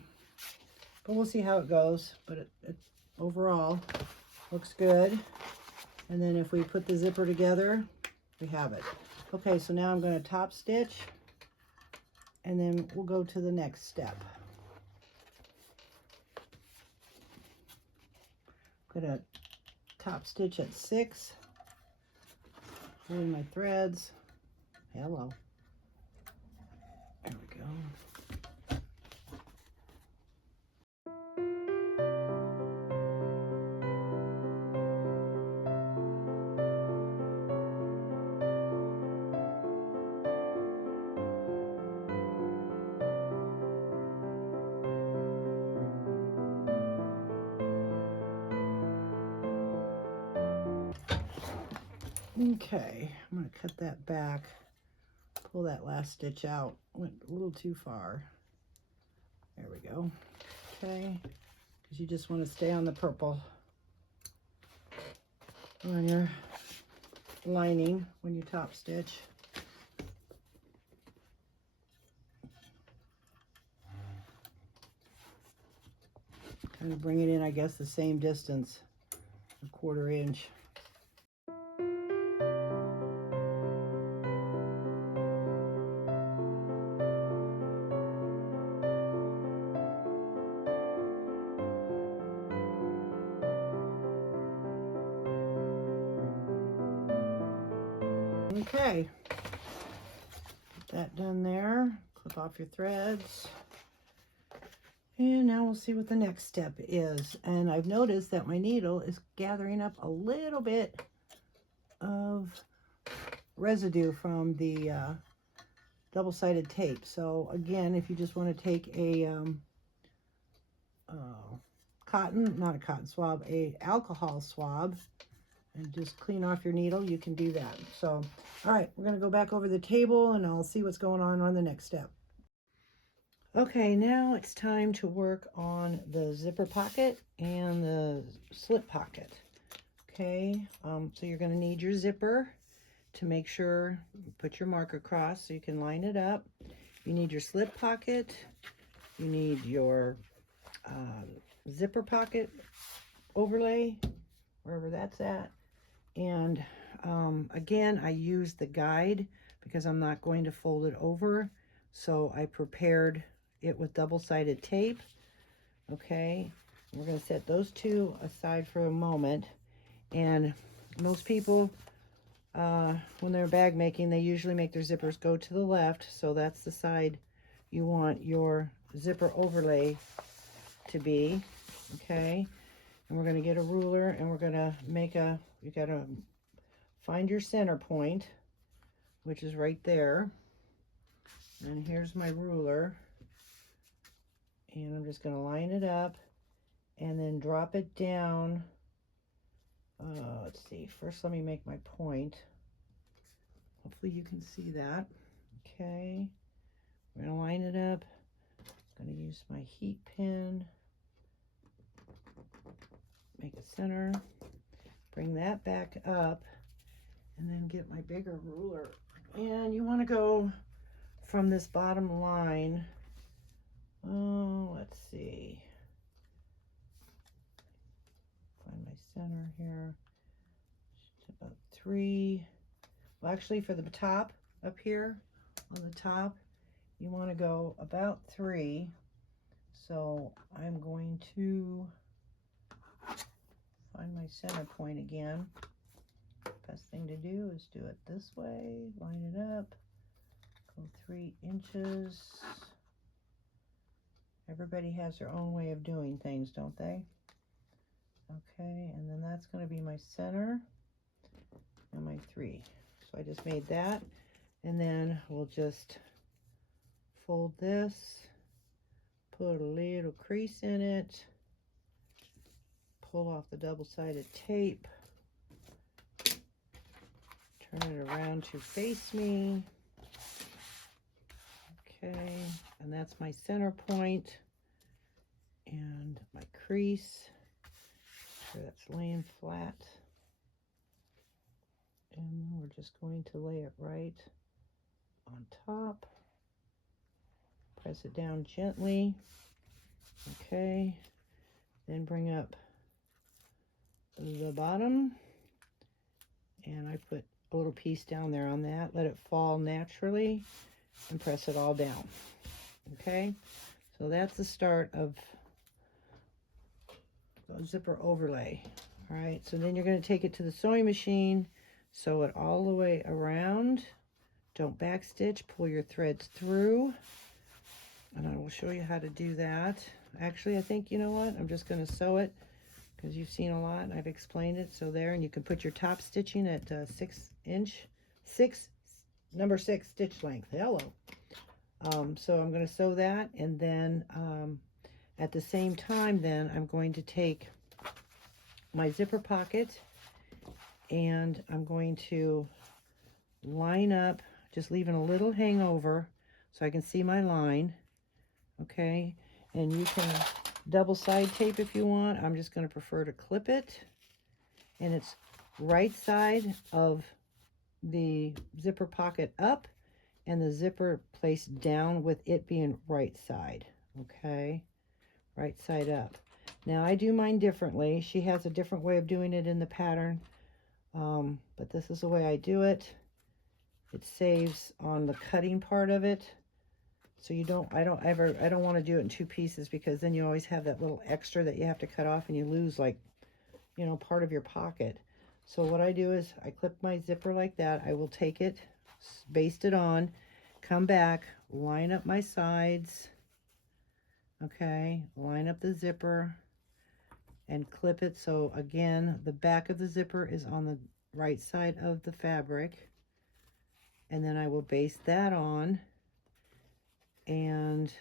but we'll see how it goes. But it overall looks good. And then if we put the zipper together, we have it. Okay, so now I'm going to top stitch, and then we'll go to the next step. I'm going to top stitch at 6, holding my threads. Hello. There we go. Okay, I'm going to cut that back, pull that last stitch out. Went a little too far. There we go. Okay, because you just want to stay on the purple on your lining when you top stitch. Kind of bring it in, I guess, the same distance, a 1/4 inch. Okay, get that done there. Clip off your threads. And now we'll see what the next step is. And I've noticed that my needle is gathering up a little bit of residue from the double-sided tape. So again, if you just want to take a not a cotton swab, a alcohol swab, and just clean off your needle, you can do that. So, all right, we're going to go back over the table and I'll see what's going on the next step. Okay, now it's time to work on the zipper pocket and the slip pocket. Okay, so you're going to need your zipper to make sure you put your mark across so you can line it up. You need your slip pocket. You need your zipper pocket overlay, wherever that's at. And again, I used the guide because I'm not going to fold it over. So I prepared it with double-sided tape. Okay, we're going to set those two aside for a moment. And most people, when they're bag making, they usually make their zippers go to the left. So that's the side you want your zipper overlay to be. Okay, and we're going to get a ruler and we're going to make a, you got to find your center point, which is right there. And here's my ruler. And I'm just going to line it up and then drop it down. Let's see, first let me make my point. Hopefully you can see that. Okay, we're going to line it up. I'm going to use my heat pin. Make a center. Bring that back up. And then get my bigger ruler. And you want to go from this bottom line. Oh, let's see. Find my center here. It's about 3. Well, actually, for the top up here on the top, you want to go about 3. So I'm going to find my center point again. Best thing to do is do it this way. Line it up. Go 3 inches. Everybody has their own way of doing things, don't they? Okay, and then that's going to be my center and my 3. So I just made that, and then we'll just fold this, put a little crease in it, pull off the double-sided tape, turn it around to face me. Okay, and that's my center point and my crease. Sure that's laying flat. And we're just going to lay it right on top. Press it down gently. Okay, then bring up the bottom. And I put a little piece down there on that. Let it fall naturally. And press it all down. Okay, so that's the start of the zipper overlay. All right, so then you're going to take it to the sewing machine, sew it all the way around. Don't backstitch, pull your threads through, and I will show you how to do that. Actually, I think, you know what, I'm just going to sew it because you've seen a lot and I've explained it. So there, and you can put your top stitching at number 6 stitch length. Hello. So I'm going to sew that, and then at the same time then I'm going to take my zipper pocket and I'm going to line up, just leaving a little hangover so I can see my line. Okay, and you can double side tape if you want. I'm just going to prefer to clip it, and it's right side of the zipper pocket up and the zipper placed down with it being right side. Okay, right side up. Now I do mine differently. She has a different way of doing it in the pattern, but this is the way I do it. It saves on the cutting part of it. So you don't, I don't want to do it in two pieces, because then you always have that little extra that you have to cut off and you lose, like, you know, part of your pocket. So what I do is I clip my zipper like that. I will take it, baste it on, come back, line up my sides. Okay, line up the zipper and clip it. So again, the back of the zipper is on the right side of the fabric. And then I will baste that on. And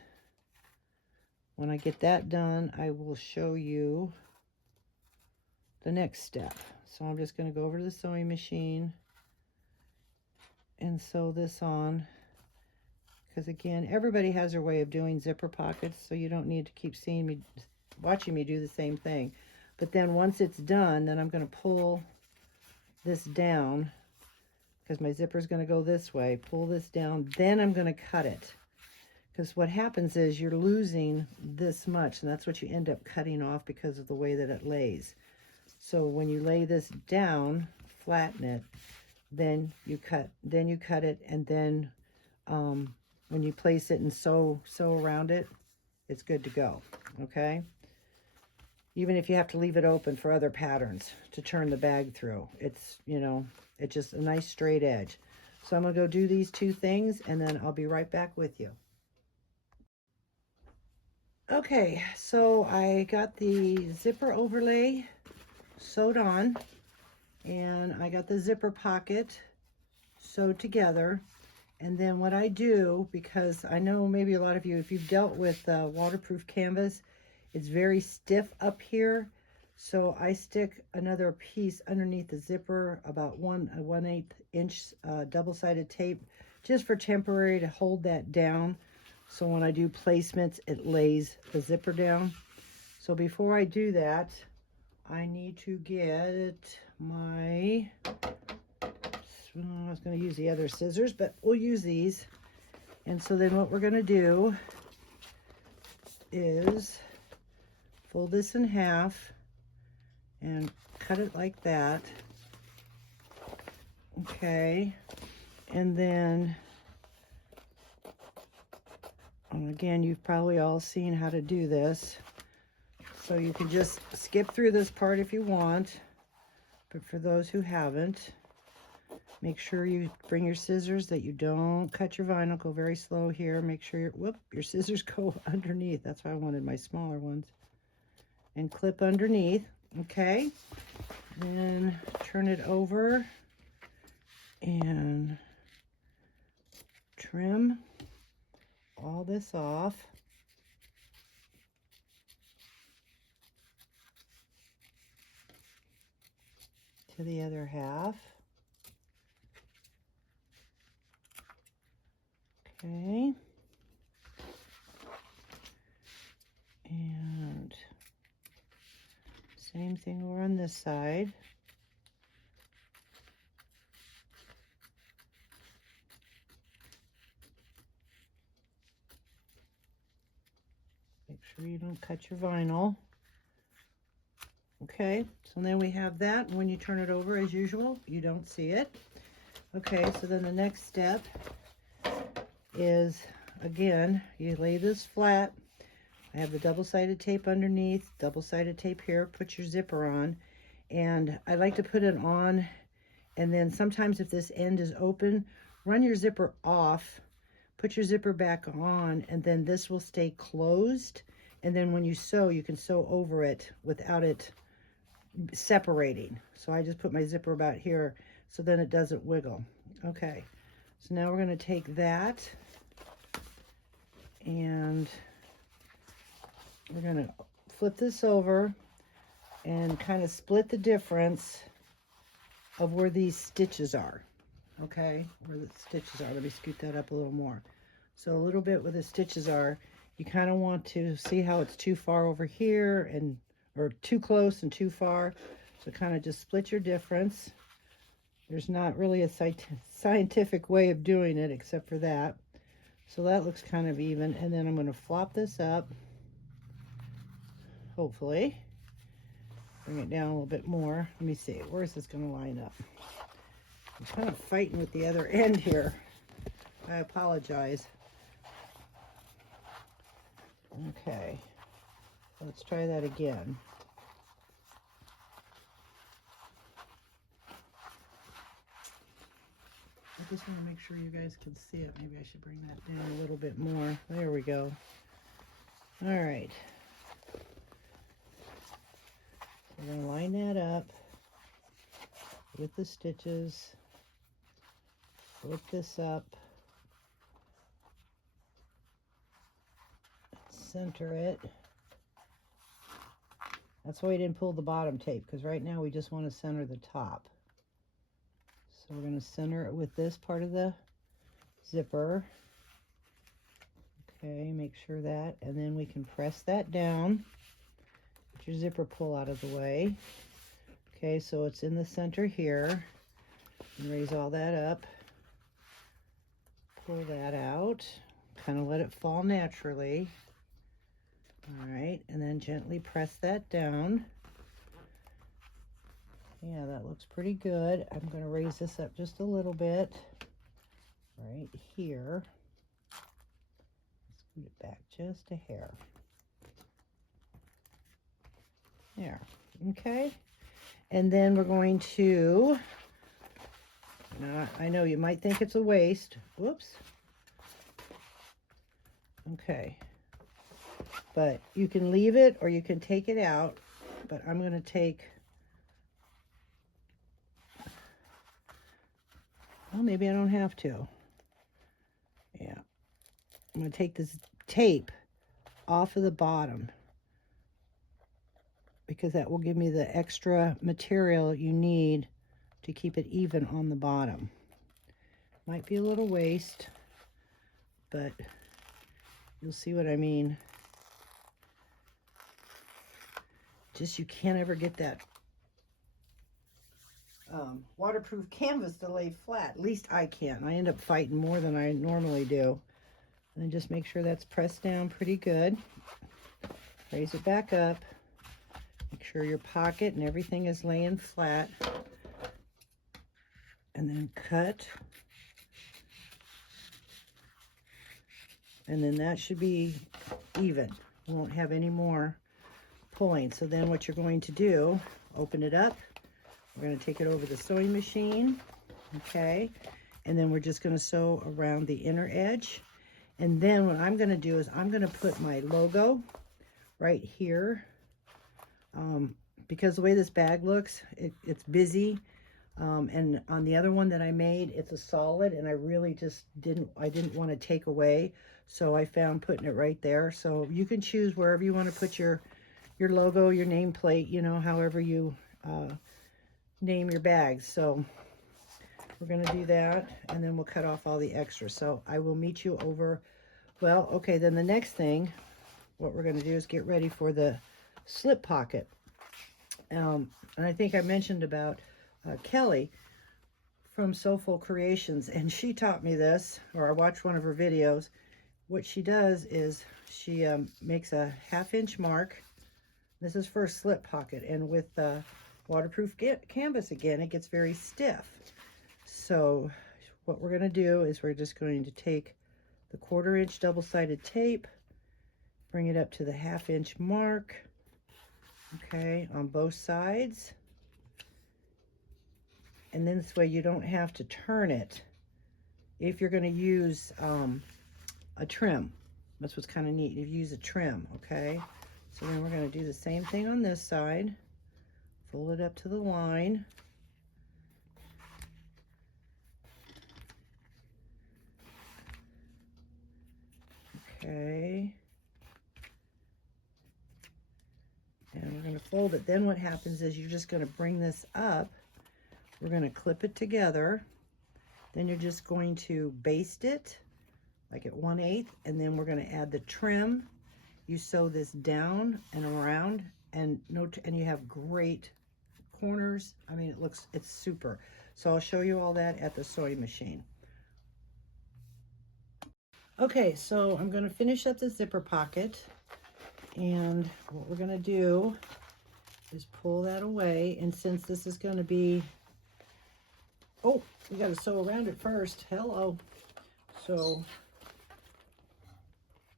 when I get that done, I will show you the next step. So I'm just going to go over to the sewing machine and sew this on, because again, everybody has their way of doing zipper pockets, so you don't need to keep seeing me, watching me do the same thing. But then once it's done, then I'm going to pull this down, because my zipper is going to go this way. Pull this down, then I'm going to cut it. Because what happens is you're losing this much, and that's what you end up cutting off because of the way that it lays. So when you lay this down, flatten it, then you cut it, and then when you place it and sew around it, it's good to go. Okay? Even if you have to leave it open for other patterns to turn the bag through, it's, you know, it's just a nice straight edge. So I'm going to go do these two things, and then I'll be right back with you. Okay, so I got the zipper overlay sewed on, and I got the zipper pocket sewed together. And then what I do, because I know maybe a lot of you, if you've dealt with waterproof canvas, it's very stiff up here. So I stick another piece underneath the zipper, about 1/8 inch double-sided tape, just for temporary, to hold that down. So when I do placements, it lays the zipper down. So before I do that, I need to get my, I was going to use the other scissors, but we'll use these. And so then what we're going to do is fold this in half and cut it like that. Okay. And then, again, you've probably all seen how to do this. So you can just skip through this part if you want. But for those who haven't, make sure you bring your scissors, that you don't cut your vinyl. Go very slow here. Make sure your scissors go underneath. That's why I wanted my smaller ones. And clip underneath. Okay. Then turn it over and trim all this off. To the other half. Okay. And same thing over on this side. Make sure you don't cut your vinyl. Okay, so then we have that. When you turn it over, as usual, you don't see it. Okay, so then the next step is, again, you lay this flat. I have the double-sided tape underneath, double-sided tape here. Put your zipper on, and I like to put it on, and then sometimes if this end is open, run your zipper off, put your zipper back on, and then this will stay closed. And then when you sew, you can sew over it without it separating. So I just put my zipper about here so then it doesn't wiggle. Okay, so now we're going to take that and we're going to flip this over and kind of split the difference of where these stitches are. Okay, where the stitches are. Let me scoot that up a little more. So a little bit where the stitches are, you kind of want to see how it's too far over here and or too close and too far. So kind of just split your difference. There's not really a scientific way of doing it except for that. So that looks kind of even. And then I'm going to flop this up. Hopefully. Bring it down a little bit more. Let me see. Where is this going to line up? I'm kind of fighting with the other end here. I apologize. Okay. Let's try that again. I just want to make sure you guys can see it. Maybe I should bring that down a little bit more. There we go. All right. We're going to line that up with the stitches. Flip this up. Center it. That's why we didn't pull the bottom tape, because right now we just want to center the top. So we're going to center it with this part of the zipper. Okay, make sure that, and then we can press that down. Get your zipper pull out of the way. Okay, so it's in the center here. And raise all that up. Pull that out. Kind of let it fall naturally. All right, and then gently press that down. Yeah, that looks pretty good. I'm going to raise this up just a little bit right here. Scoot it back just a hair. There. Okay. And then we're going to, now I know you might think it's a waste. Whoops. Okay. But you can leave it or you can take it out. But I'm going to take, well, maybe I don't have to. Yeah. I'm going to take this tape off of the bottom, because that will give me the extra material you need to keep it even on the bottom. Might be a little waste, but you'll see what I mean. Just you can't ever get that waterproof canvas to lay flat. At least I can't. I end up fighting more than I normally do. And then just make sure that's pressed down pretty good. Raise it back up. Make sure your pocket and everything is laying flat. And then cut. And then that should be even. You won't have any more pulling. So then what you're going to do, open it up. We're going to take it over the sewing machine. Okay. And then we're just going to sew around the inner edge. And then what I'm going to do is I'm going to put my logo right here. Because the way this bag looks, it's busy. And on the other one that I made, it's a solid, and I really just didn't want to take away. So I found putting it right there. So you can choose wherever you want to put your logo, your nameplate, you know, however you name your bags. So we're going to do that, and then we'll cut off all the extras. So I will meet you over, well, okay, then the next thing, what we're going to do is get ready for the slip pocket. And I think I mentioned about Kelly from Soulful Creations, and she taught me this, or I watched one of her videos. What she does is she makes a 1/2 inch mark. This is for a slip pocket, and with waterproof canvas again, it gets very stiff. So what we're going to do is we're just going to take the 1/4 inch double-sided tape, bring it up to the 1/2 inch mark, okay, on both sides. And then this way you don't have to turn it if you're going to use a trim. That's what's kind of neat. You use a trim, okay? So then we're going to do the same thing on this side. Fold it up to the line. Okay. And we're going to fold it. Then what happens is you're just going to bring this up we're going to clip it together. Then you're just going to baste it like at 1/8, and then we're going to add the trim. You sew this down and around, and you have great corners. I mean, it's super. So I'll show you all that at the sewing machine. Okay, so I'm going to finish up the zipper pocket, and what we're going to do is pull that away. And since this is going to be, oh, we got to sew around it first. Hello. So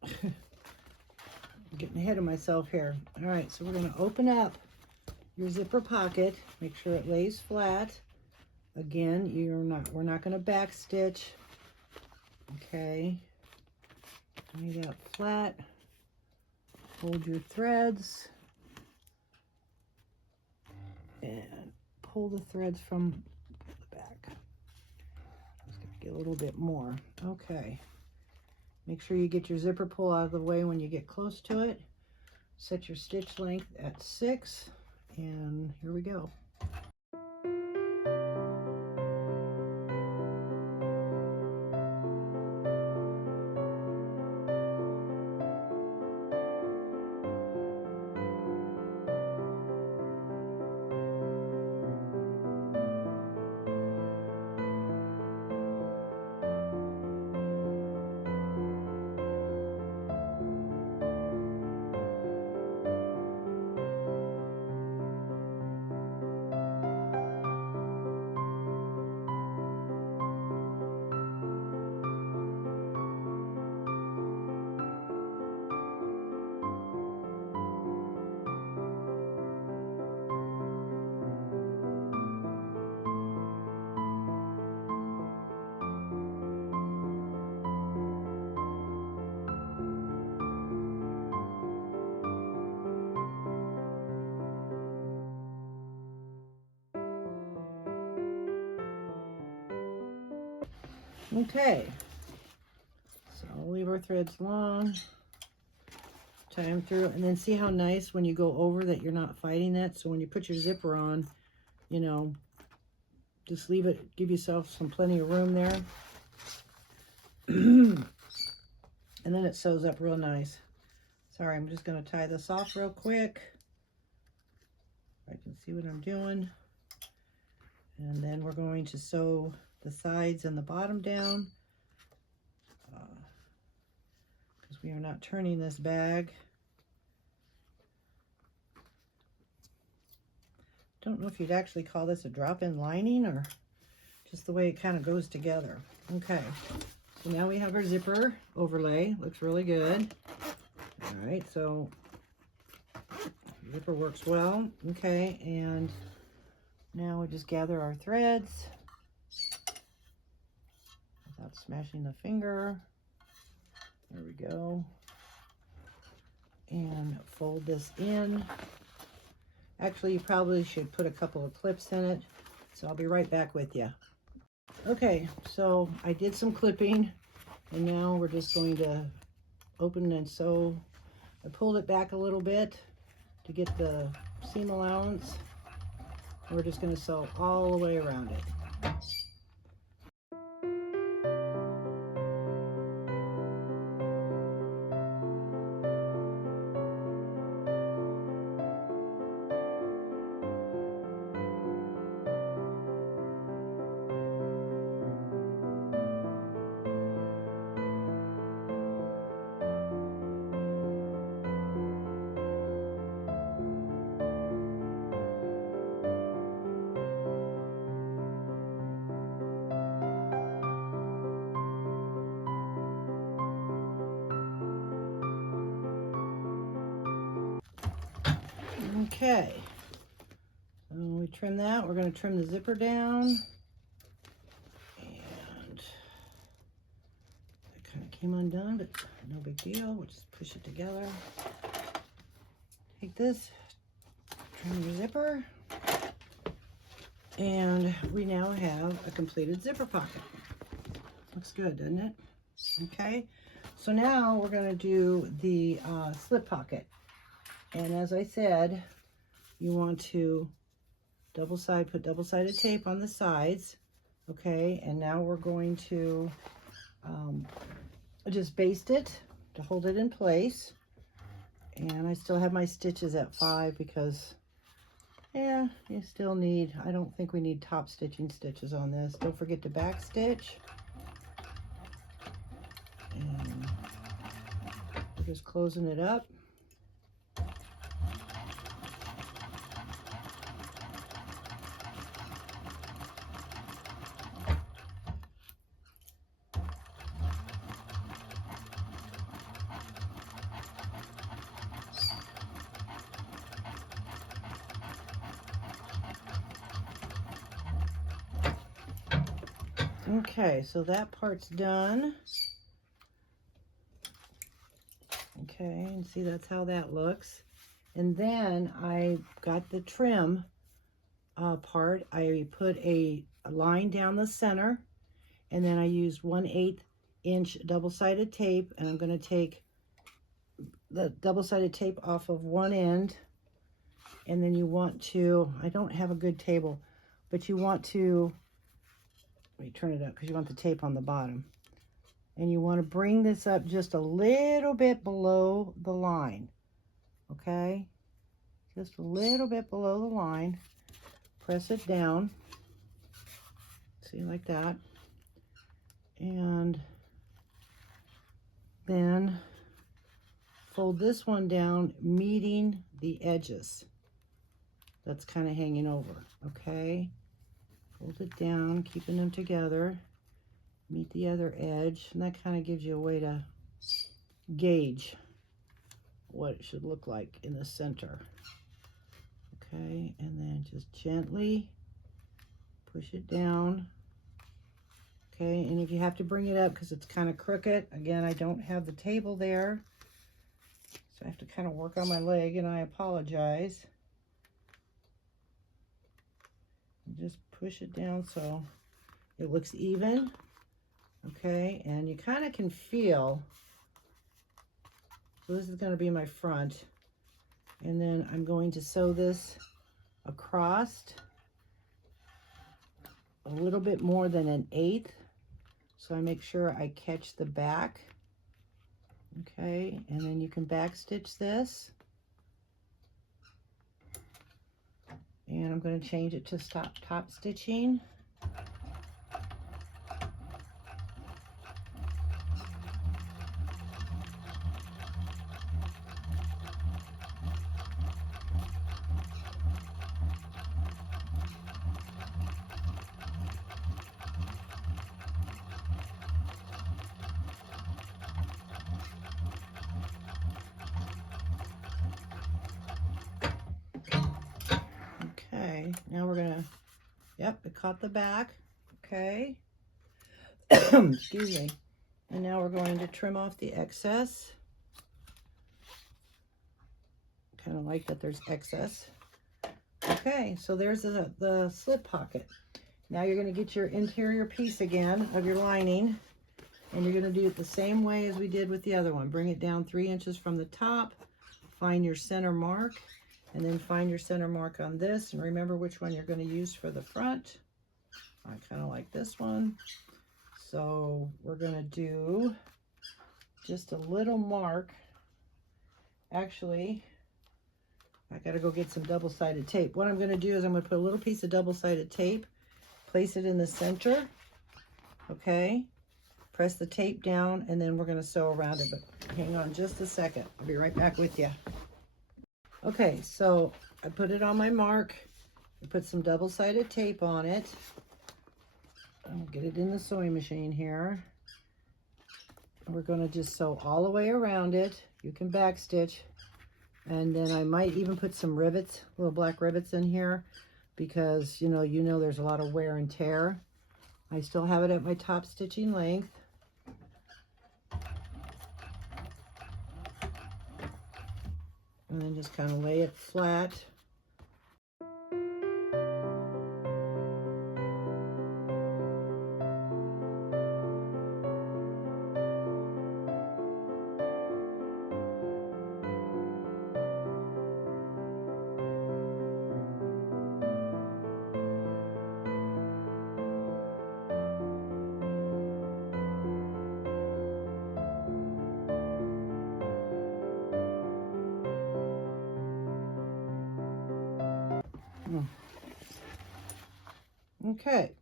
I'm getting ahead of myself here. All right, so we're going to open up your zipper pocket. Make sure it lays flat. Again, we're not going to back stitch. Okay. Lay that flat. Hold your threads and pull the threads from the back. Just gonna get a little bit more. Okay. Make sure you get your zipper pull out of the way when you get close to it. Set your stitch length at 6, and here we go. Okay, so I'll leave our threads long, tie them through, and then see how nice when you go over that you're not fighting that. So when you put your zipper on, you know, just leave it, give yourself some plenty of room there. And then it sews up real nice. Sorry, I'm just going to tie this off real quick. I can see what I'm doing. And then we're going to sew the sides and the bottom down, because we are not turning this bag. Don't know if you'd actually call this a drop-in lining or just the way it kind of goes together. Okay, so now we have our zipper overlay. Looks really good. All right, so zipper works well. Okay, and now we just gather our threads without smashing the finger. There we go. And fold this in. Actually, you probably should put a couple of clips in it. So I'll be right back with you. Okay, so I did some clipping, and now we're just going to open and sew. I pulled it back a little bit to get the seam allowance. We're just going to sew all the way around it. Okay, so we trim that. We're going to trim the zipper down, and it kind of came undone, but no big deal. We'll just push it together. Take this, trim your zipper, and we now have a completed zipper pocket. Looks good, doesn't it? Okay, so now we're going to do the slip pocket. And as I said, you want to put double-sided tape on the sides. Okay, and now we're going to just baste it to hold it in place. And I still have my stitches at 5 because, yeah, you still need, I don't think we need top stitching stitches on this. Don't forget to back stitch. And we're just closing it up. Okay, so that part's done. Okay, and see, that's how that looks. And then I got the trim part. I put a line down the center, and then I used 1/8 inch double-sided tape, and I'm going to take the double-sided tape off of one end, and then you want to, I don't have a good table, but you want to, let me turn it up because you want the tape on the bottom. And you want to bring this up just a little bit below the line, okay? Just a little bit below the line. Press it down, see, like that. And then fold this one down, meeting the edges. That's kind of hanging over, okay? Fold it down, keeping them together. Meet the other edge, and that kind of gives you a way to gauge what it should look like in the center. Okay, and then just gently push it down. Okay, and if you have to bring it up because it's kind of crooked, again, I don't have the table there, so I have to kind of work on my leg, and I apologize. Just push it down so it looks even. Okay, and you kind of can feel, so this is going to be my front, and then I'm going to sew this across a little bit more than 1/8, so I make sure I catch the back. Okay, and then you can back stitch this, and I'm going to change it to top stitching. Okay, now we're gonna, yep, it caught the back, okay. Excuse me. And now we're going to trim off the excess. Kind of like that there's excess. Okay, so there's the slip pocket. Now you're going to get your interior piece again of your lining, and you're going to do it the same way as we did with the other one. Bring it down 3 inches from the top, find your center mark, and then find your center mark on this, and remember which one you're going to use for the front. I kind of like this one. So we're going to do just a little mark. Actually, I got to go get some double-sided tape. What I'm going to do is I'm going to put a little piece of double-sided tape, place it in the center, okay? Press the tape down, and then we're going to sew around it, but hang on just a second. I'll be right back with you. Okay, so I put it on my mark. I put some double-sided tape on it. I'll get it in the sewing machine here. We're going to just sew all the way around it. You can back stitch, and then I might even put some rivets, little black rivets in here, because you know there's a lot of wear and tear. I still have it at my top stitching length. And then just kind of lay it flat. Okay,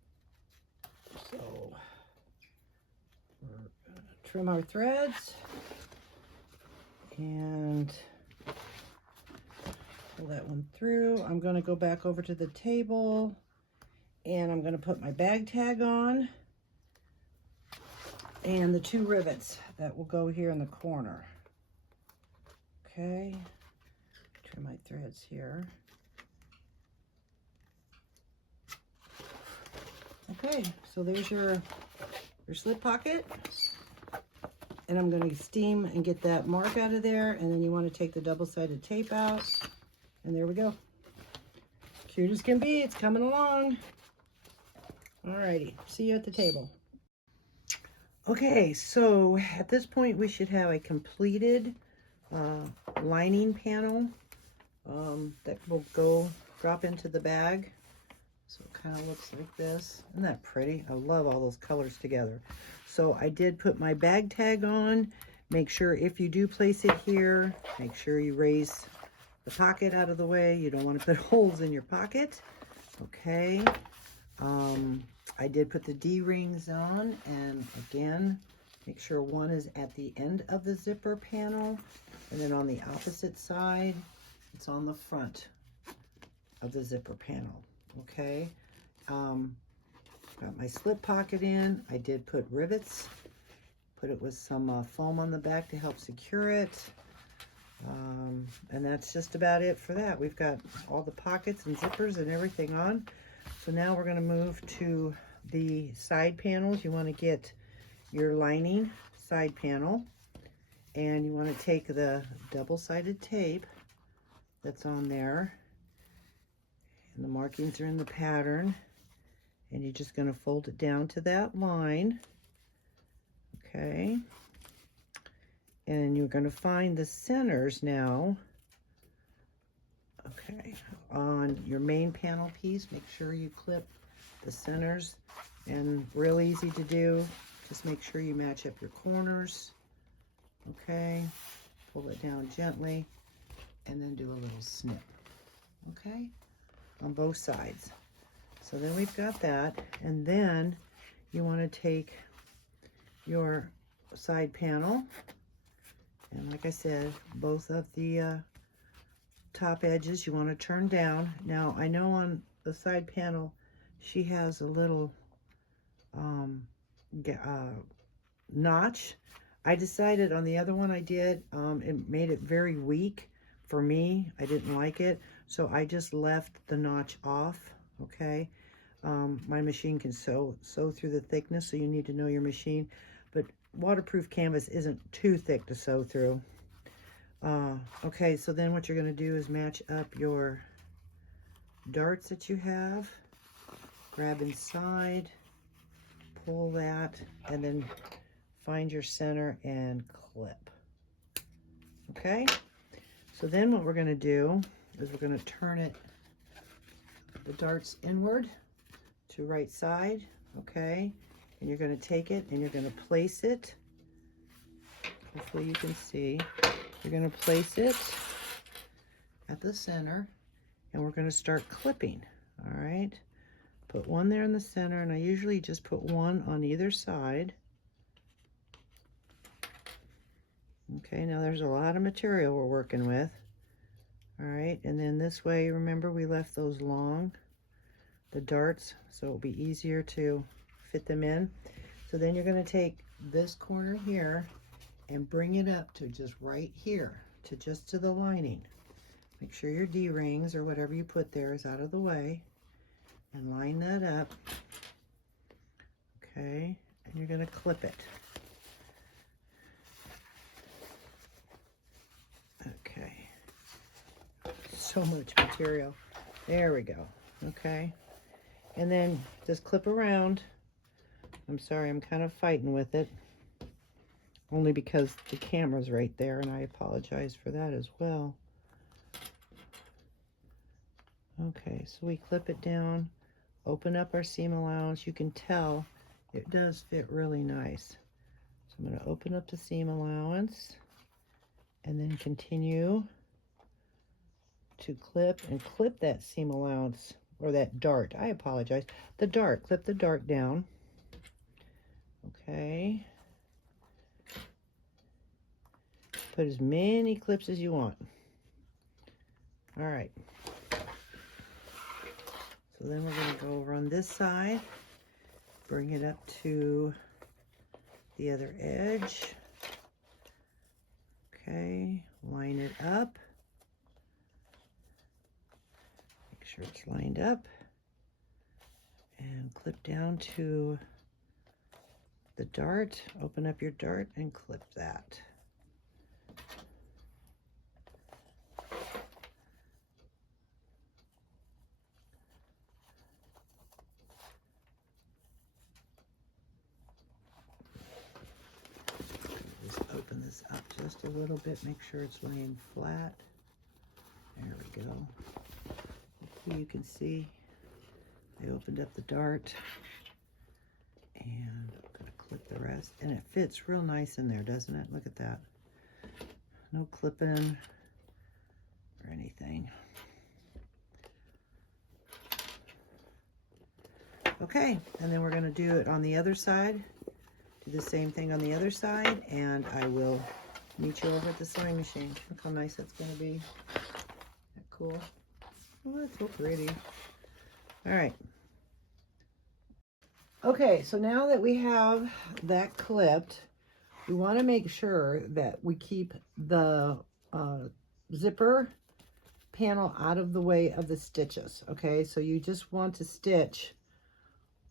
so we're gonna trim our threads and pull that one through. I'm going to go back over to the table and I'm going to put my bag tag on and the 2 rivets that will go here in the corner. Okay, trim my threads here. Okay, so there's your slip pocket. And I'm going to steam and get that mark out of there. And then you want to take the double-sided tape out. And there we go. Cute as can be. It's coming along. Alrighty. See you at the table. Okay, so at this point we should have a completed lining panel that will drop into the bag. So it kind of looks like this. Isn't that pretty? I love all those colors together. So I did put my bag tag on. Make sure if you do place it here, make sure you raise the pocket out of the way. You don't want to put holes in your pocket. Okay. I did put the D-rings on, and again, make sure one is at the end of the zipper panel, and then on the opposite side, it's on the front of the zipper panel. Okay, got my slip pocket in. I did put rivets, put it with some foam on the back to help secure it. And that's just about it for that. We've got all the pockets and zippers and everything on. So now we're going to move to the side panels. You want to get your lining side panel, and you want to take the double-sided tape that's on there. And the markings are in the pattern, and you're just going to fold it down to that line. Okay, and you're going to find the centers now. Okay, on your main panel piece, make sure you clip the centers, and real easy to do. Just make sure you match up your corners. Okay, pull it down gently, and then do a little snip. Okay, on both sides. So then we've got that, and then you want to take your side panel, and like I said, both of the top edges you want to turn down. Now I know on the side panel she has a little notch. I decided on the other one I did, it made it very weak for me. I didn't like it, so I just left the notch off. Okay, my machine can sew through the thickness, so you need to know your machine, but waterproof canvas isn't too thick to sew through. Okay, so then what you're going to do is match up your darts that you have, grab inside, pull that, and then find your center and clip. Okay, so then what we're going to do is we're going to turn it, the darts inward to right side. Okay, and you're going to take it and you're going to place it, hopefully you can see, you're going to place it at the center, and we're going to start clipping. All right, put one there in the center, and I usually just put one on either side. Okay, now there's a lot of material we're working with. All right, and then this way, remember we left those long, the darts, so it'll be easier to fit them in. So then you're going to take this corner here and bring it up to just right here, to just to the lining. Make sure your D-rings or whatever you put there is out of the way, and line that up. Okay, and you're going to clip it. Okay, so much material. There we go. Okay, and then just clip around. I'm sorry, I'm kind of fighting with it, only because the camera's right there, and I apologize for that as well. Okay, so we clip it down, open up our seam allowance. You can tell it does fit really nice. So I'm going to open up the seam allowance and then continue to clip and clip that seam allowance, or that dart. I apologize. The dart. Clip the dart down. Okay. Put as many clips as you want. All right. So then we're going to go over on this side, bring it up to the other edge. Okay, line it up. Make sure it's lined up. And clip down to the dart. Open up your dart and clip that. Just open this up just a little bit. Make sure it's laying flat. There we go. Hopefully you can see I opened up the dart, and I'm going to clip the rest, and it fits real nice in there, doesn't it? Look at that. No clipping or anything. Okay, and then we're going to do it on the other side. Do the same thing on the other side, and I will meet you over at the sewing machine. Look how nice that's going to be. Isn't that cool? Oh, that's so pretty. All right. Okay, so now that we have that clipped, we want to make sure that we keep the zipper panel out of the way of the stitches. Okay, so you just want to stitch,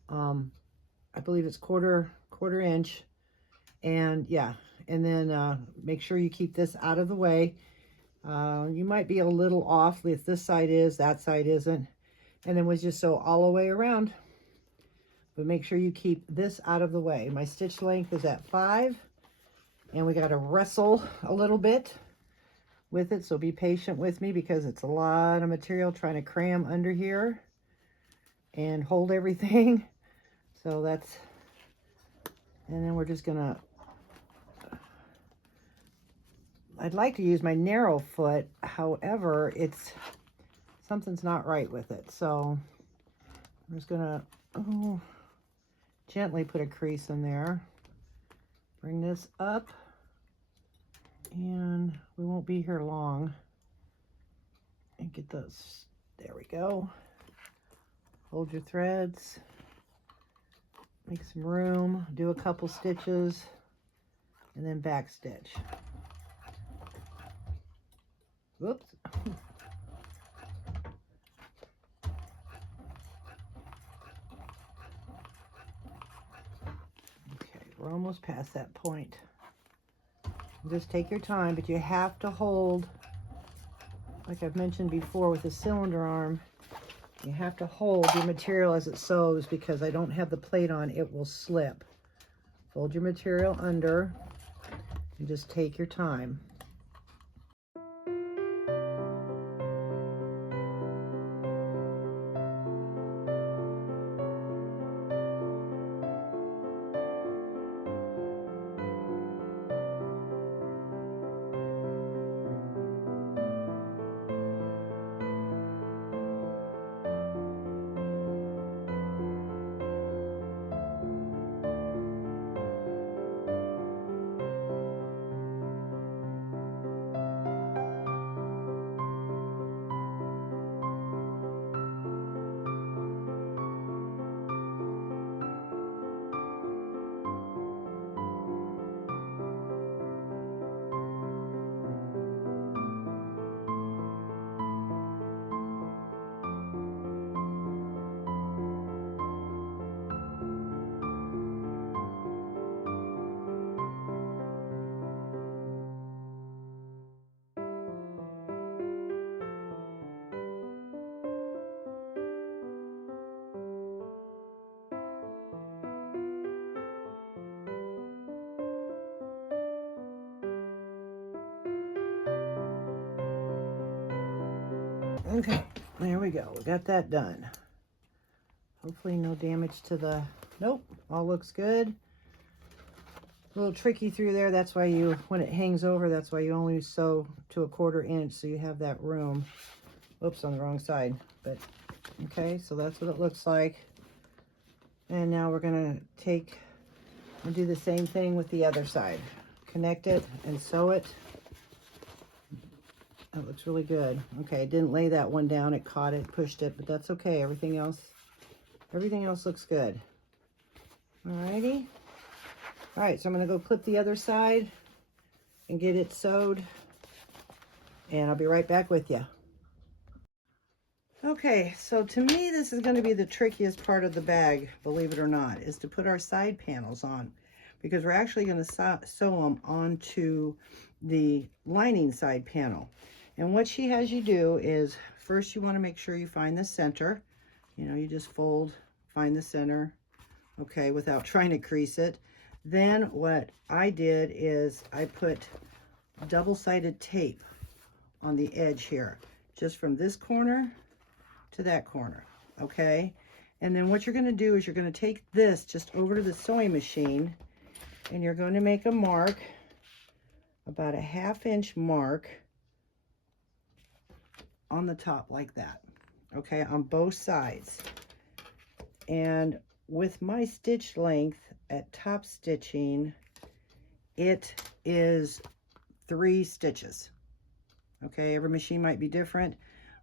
I believe it's quarter inch, and yeah, and then make sure you keep this out of the way. You might be a little off if this side is, that side isn't, and then we just sew all the way around. But make sure you keep this out of the way. My stitch length is at 5, and we got to wrestle a little bit with it, so be patient with me because it's a lot of material trying to cram under here and hold everything. So that's, and then we're just gonna, I'd like to use my narrow foot, however, something's not right with it. So I'm just gonna gently put a crease in there. Bring this up, and we won't be here long. And get those, there we go. Hold your threads. Make some room, do a couple stitches, and then back stitch. Whoops. Okay, we're almost past that point. Just take your time, but you have to hold, like I've mentioned before with the cylinder arm, you have to hold your material as it sews, because I don't have the plate on, it will slip. Fold your material under and just take your time. Okay, there we go. We got that done. Hopefully no damage to the, nope, all looks good. A little tricky through there. That's why you, when it hangs over, that's why you only sew to a 1/4 inch, so you have that room. Oops, on the wrong side. But okay, so that's what it looks like. And now we're gonna take and do the same thing with the other side. Connect it and sew it. That looks really good. Okay, I didn't lay that one down. It caught it, pushed it, but that's okay. Everything else looks good. Alrighty. All right, so I'm gonna go clip the other side and get it sewed, and I'll be right back with you. Okay, so to me, this is gonna be the trickiest part of the bag, believe it or not, is to put our side panels on, because we're actually gonna sew them onto the lining side panel. And what she has you do is, first you wanna make sure you find the center. You know, you just fold, find the center, okay, without trying to crease it. Then what I did is I put double-sided tape on the edge here, just from this corner to that corner, okay? And then what you're gonna do is you're gonna take this just over to the sewing machine, and you're going to make a mark, about a 1/2 inch mark on the top like that, okay, on both sides. And with my stitch length at top stitching, it is 3 stitches. Okay, every machine might be different,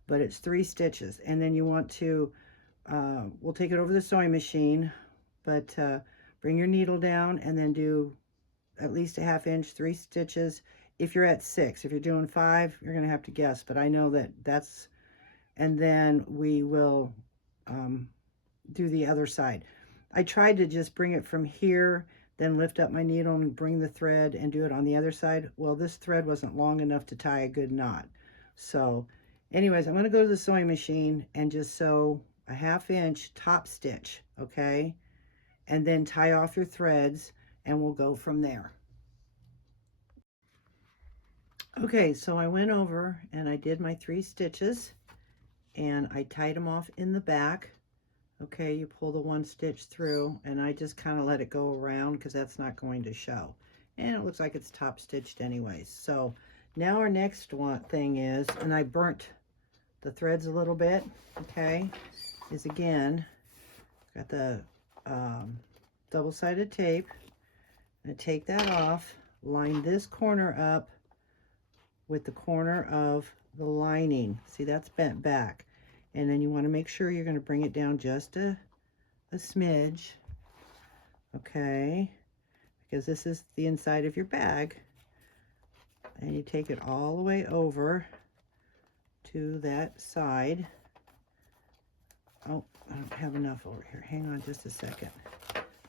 but it's 3 stitches. And then you want to, we'll take it over the sewing machine, but bring your needle down and then do at least a 1/2 inch, 3 stitches. If you're at 6, if you're doing 5, you're gonna have to guess, but I know that that's, and then we will do the other side. I tried to just bring it from here, then lift up my needle and bring the thread and do it on the other side. Well, this thread wasn't long enough to tie a good knot. So anyways, I'm going to go to the sewing machine and just sew a 1/2 inch top stitch, okay? And then tie off your threads and we'll go from there. Okay, so I went over and I did my 3 stitches and I tied them off in the back. Okay, you pull the 1 stitch through, and I just kind of let it go around because that's not going to show. And it looks like it's top stitched anyways. So now our next thing is, and I burnt the threads a little bit, okay, is again, got the double-sided tape. I'm going to take that off, line this corner up with the corner of the lining. See, that's bent back. And then you want to make sure you're going to bring it down just a smidge, okay, because this is the inside of your bag. And you take it all the way over to that side. Oh, I don't have enough over here. Hang on just a second.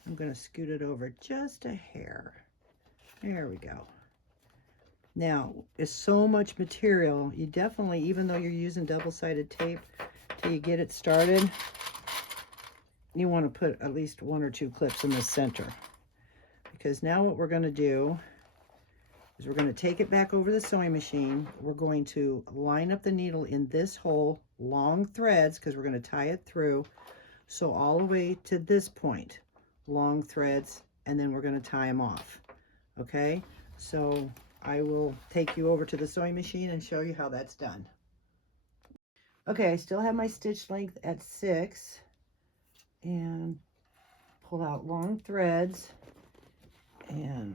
I'm going to scoot it over just a hair. There we go. Now, it's so much material. You definitely, even though you're using double-sided tape, till you get it started, you want to put at least 1 or 2 clips in the center. Because now what we're going to do is we're going to take it back over the sewing machine. We're going to line up the needle in this hole, long threads, because we're going to tie it through. So all the way to this point, long threads, and then we're going to tie them off. Okay, so I will take you over to the sewing machine and show you how that's done. Okay, I still have my stitch length at 6, and pull out long threads and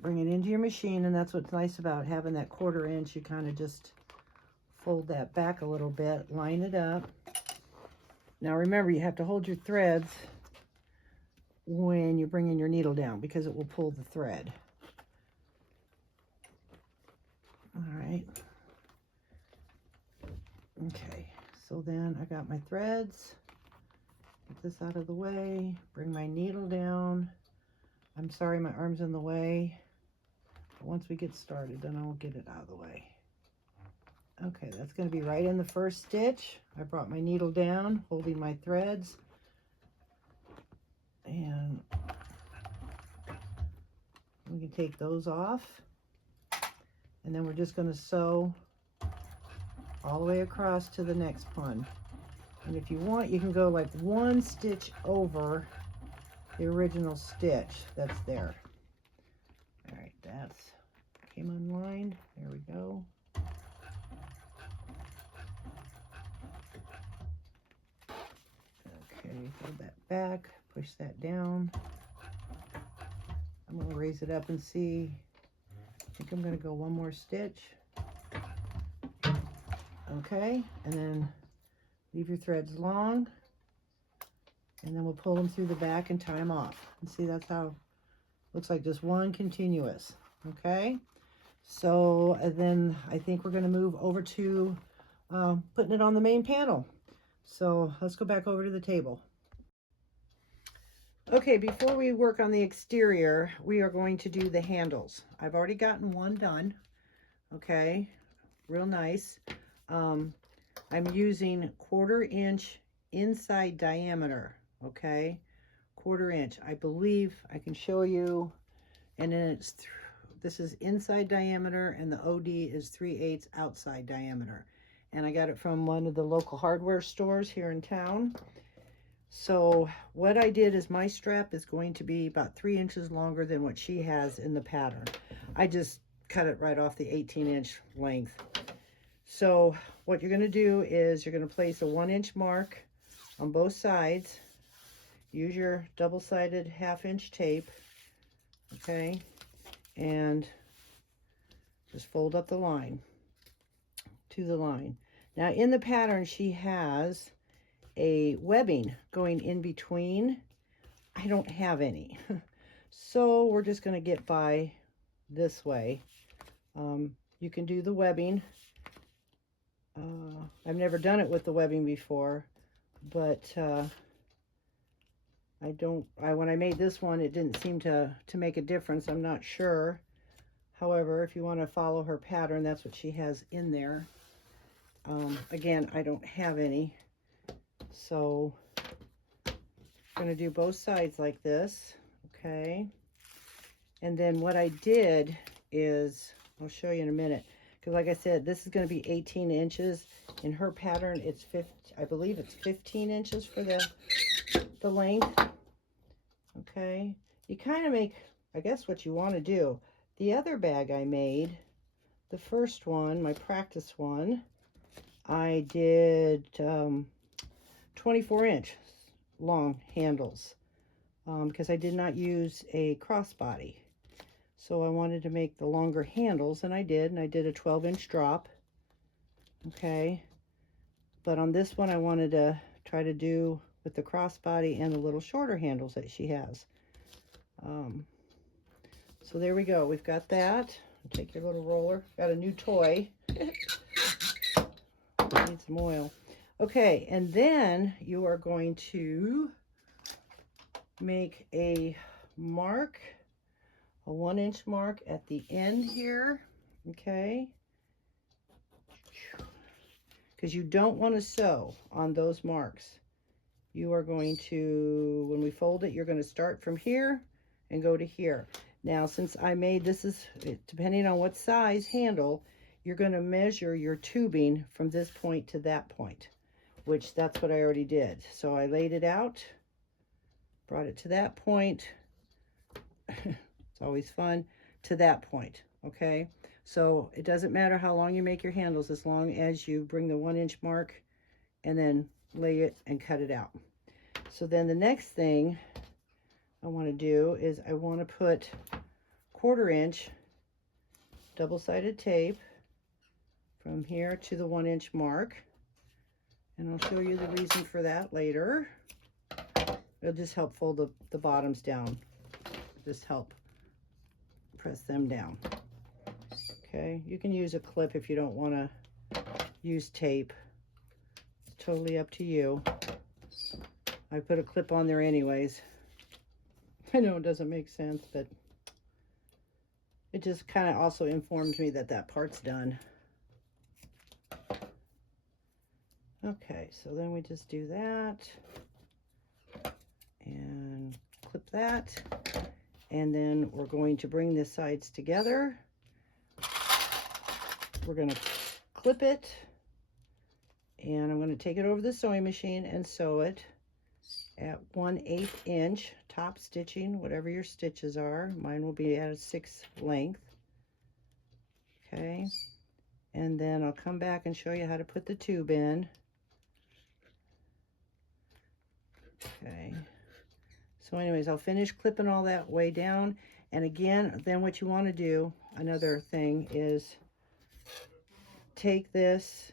bring it into your machine. And that's what's nice about having that 1/4 inch. You kind of just fold that back a little bit, line it up. Now remember, you have to hold your threads when you're bringing your needle down because it will pull the thread. All right. Okay, so then I got my threads. Get this out of the way. Bring my needle down. I'm sorry, my arm's in the way. But once we get started, then I'll get it out of the way. Okay, that's going to be right in the first stitch. I brought my needle down, holding my threads. And we can take those off. And then we're just going to sew all the way across to the next one. And if you want, you can go like 1 stitch over the original stitch that's there. All right, that's came unlined. There we go. Hold that back, push that down. I'm going to raise it up and see. I think I'm going to go one more stitch. Okay, and then leave your threads long. And then we'll pull them through the back and tie them off. And see, that's how, looks like just one continuous. Okay, so then I think we're going to move over to putting it on the main panel. So let's go back over to the table. Okay, before we work on the exterior, we are going to do the handles. I've already gotten one done. Okay, real nice. I'm using 1/4 inch inside diameter. Okay, 1/4 inch. I believe I can show you, and then it's this is inside diameter, and the OD is 3/8 outside diameter. And I got it from one of the local hardware stores here in town. So what I did is my strap is going to be about 3 inches longer than what she has in the pattern. I just cut it right off the 18-inch length. So what you're going to do is you're going to place a 1-inch mark on both sides. Use your double-sided 1/2-inch tape, okay, and just fold up the line to the line. Now in the pattern she has a webbing going in between. I don't have any. So we're just going to get by this way. You can do the webbing. I've never done it with the webbing before, but when I made this one, it didn't seem to make a difference. I'm not sure. However, if you want to follow her pattern, that's what she has in there. Again, I don't have any. So I'm going to do both sides like this, okay? And then what I did is, I'll show you in a minute, because like I said, this is going to be 18 inches. In her pattern, it's I believe it's 15 inches for the length, okay? You kind of make, I guess, what you want to do. The other bag I made, the first one, my practice one, I did 24-inch long handles because I did not use a crossbody. So I wanted to make the longer handles, and I did a 12-inch drop. Okay, but on this one I wanted to try to do with the crossbody and the little shorter handles that she has. So there we go. We've got that. Take your little roller. Got a new toy. Need some oil. Okay, and then you are going to make a mark, a 1-inch mark at the end here, okay? Because you don't want to sew on those marks. You are going to, when we fold it, you're going to start from here and go to here. Now, since I made, this is, depending on what size handle, you're going to measure your tubing from this point to that point, which that's what I already did. So I laid it out, brought it to that point. It's always fun, to that point, okay? So it doesn't matter how long you make your handles, as long as you bring the 1-inch mark and then lay it and cut it out. So then the next thing I want to do is I want to put 1/4 inch double-sided tape from here to the 1-inch mark, and I'll show you the reason for that later. It'll just help fold the bottoms down, just help press them down. Okay, you can use a clip if you don't want to use tape. It's totally up to you. I put a clip on there anyways. I know it doesn't make sense, but it just kind of also informs me that that part's done. Okay, so then we just do that and clip that, and then we're going to bring the sides together. We're going to clip it, and I'm going to take it over the sewing machine and sew it at 1/8 inch top stitching, whatever your stitches are. Mine will be at a 6 length. Okay, and then I'll come back and show you how to put the tube in. Okay. So anyways, I'll finish clipping all that way down. And again, then what you want to do, another thing is take this,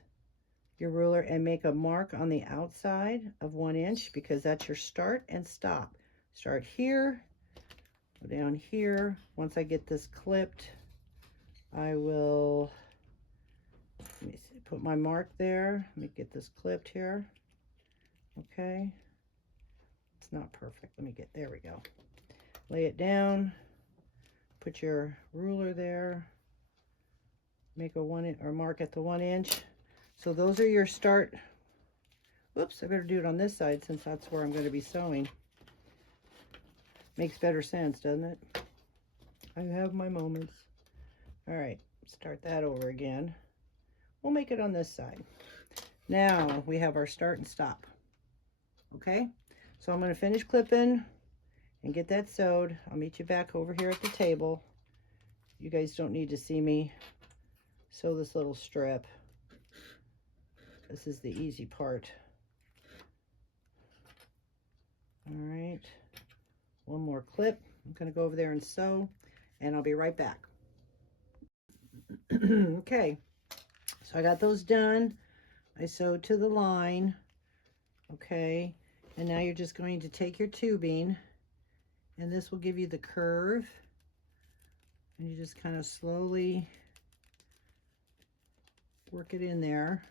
your ruler, and make a mark on the outside of 1 inch, because that's your start and stop. Start here, go down here. Once I get this clipped, I will, let me see, put my mark there. Let me get this clipped here. Okay. It's not perfect. Let me get, there we go. Lay it down, put your ruler there, make a 1 inch or mark at the 1 inch. So those are your start. Whoops, I better do it on this side since that's where I'm going to be sewing. Makes better sense, doesn't it? I have my moments. All right, start that over again. We'll make it on this side. Now we have our start and stop. Okay, so I'm going to finish clipping and get that sewed. I'll meet you back over here at the table. You guys don't need to see me sew this little strip. This is the easy part. All right, one more clip. I'm going to go over there and sew, and I'll be right back. Okay, so I got those done. I sewed to the line. Okay, and now you're just going to take your tubing, and this will give you the curve, and you just kind of slowly work it in there.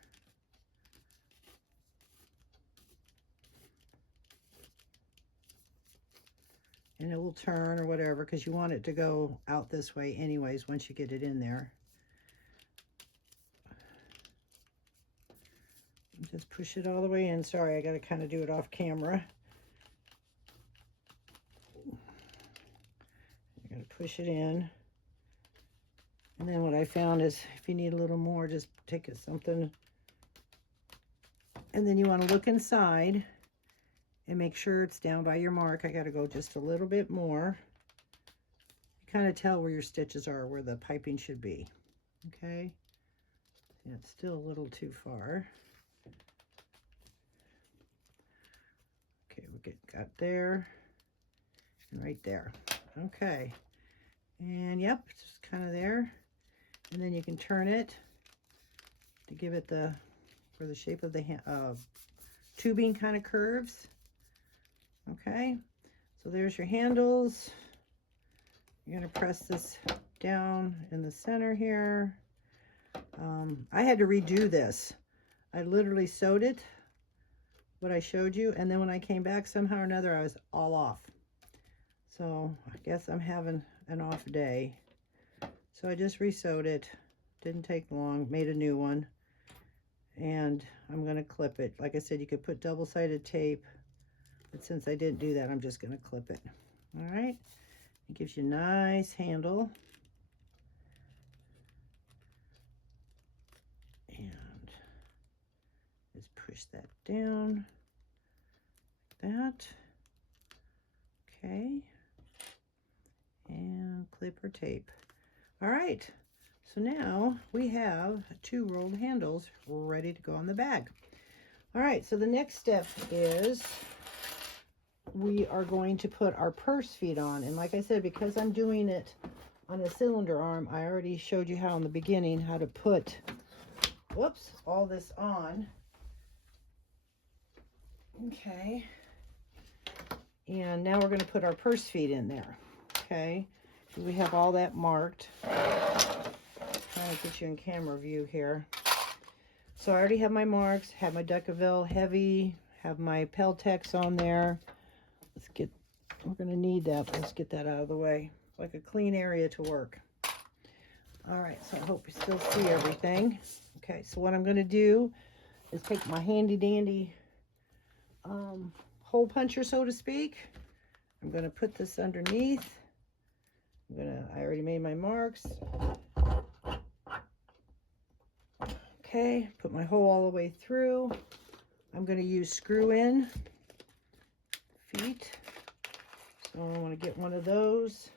And it will turn or whatever, because you want it to go out this way anyways once you get it in there. Just push it all the way in. Sorry, I got to kind of do it off camera. You're going to push it in. And then what I found is if you need a little more, just take something. And then you want to look inside and make sure it's down by your mark. I got to go just a little bit more. You kind of tell where your stitches are, where the piping should be. Okay. Yeah, it's still a little too far. Okay, we got there and right there. Okay. And yep, it's just kind of there. And then you can turn it to give it the, where the shape of the tubing kind of curves. Okay, so there's your handles. You're going to press this down in the center here. I had to redo this. I literally sewed it, what I showed you, and then when I came back, somehow or another, I was all off. So I guess I'm having an off day. So I just re-sewed it. Didn't take long, made a new one. And I'm going to clip it. Like I said, you could put double-sided tape, but since I didn't do that, I'm just going to clip it. All right. It gives you a nice handle. And just push that down like that. Okay. And clip or tape. All right. So now we have 2 rolled handles ready to go on the bag. All right. So the next step is we are going to put our purse feet on. And like I said, because I'm doing it on a cylinder arm, I already showed you how in the beginning how to put, whoops, all this on. Okay. And now we're going to put our purse feet in there. Okay. So we have all that marked. Trying to get you in camera view here. So I already have my marks, have my Decovil heavy, have my Peltex on there. Let's get, we're going to need that, but let's get that out of the way. Like a clean area to work. All right, so I hope you still see everything. Okay, so what I'm going to do is take my handy dandy hole puncher, so to speak. I'm going to put this underneath. I already made my marks. Okay, put my hole all the way through. I'm going to use screw-in feet. So I want to get one of those.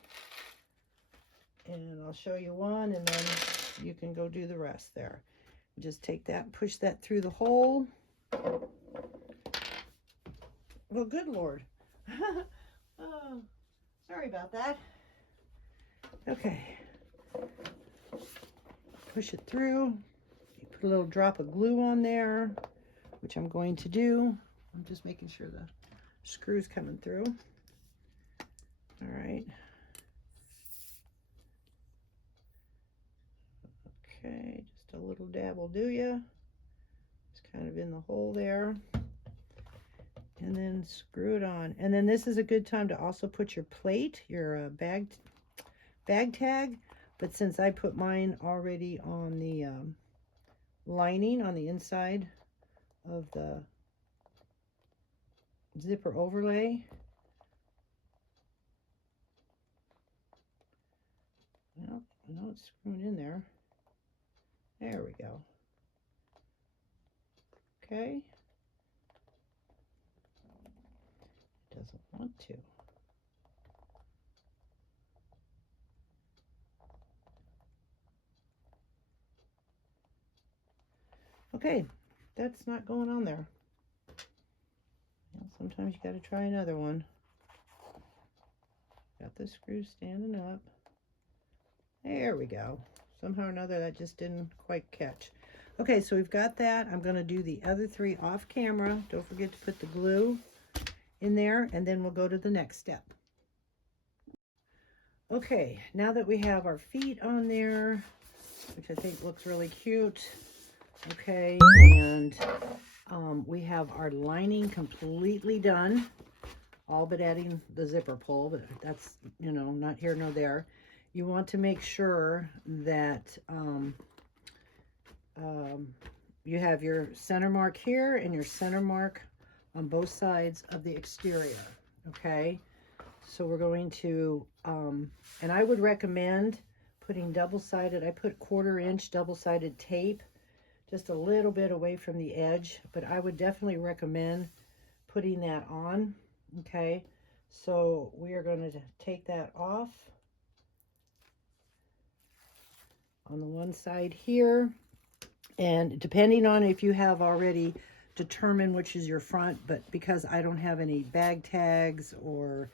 And I'll show you one, and then you can go do the rest there. Just take that and push that through the hole. Well, good Lord. Oh, sorry about that. Okay. Push it through. You put a little drop of glue on there, which I'm going to do. I'm just making sure the screw's coming through. All right. Okay, just a little dab will do ya. It's kind of in the hole there. And then screw it on. And then this is a good time to also put your plate, your bag tag. But since I put mine already on the lining on the inside of the zipper overlay, well, no, it's screwing in there. There we go. Okay. It doesn't want to. Okay, that's not going on there. Well, sometimes you got to try another one. Got the screw standing up. There we go. Somehow or another that just didn't quite catch. Okay, so we've got that. I'm going to do the other three off camera. Don't forget to put the glue in there, and then we'll go to the next step. Okay, now that we have our feet on there, which I think looks really cute. Okay, and we have our lining completely done, all but adding the zipper pull, but that's, you know, not here nor there. You want to make sure that you have your center mark here and your center mark on both sides of the exterior. Okay, so we're going to, and I would recommend putting double-sided, I put 1/4 inch double-sided tape just a little bit away from the edge, but I would definitely recommend putting that on. Okay, so we are going to take that off on the one side here, and depending on if you have already determined which is your front, but because I don't have any bag tags or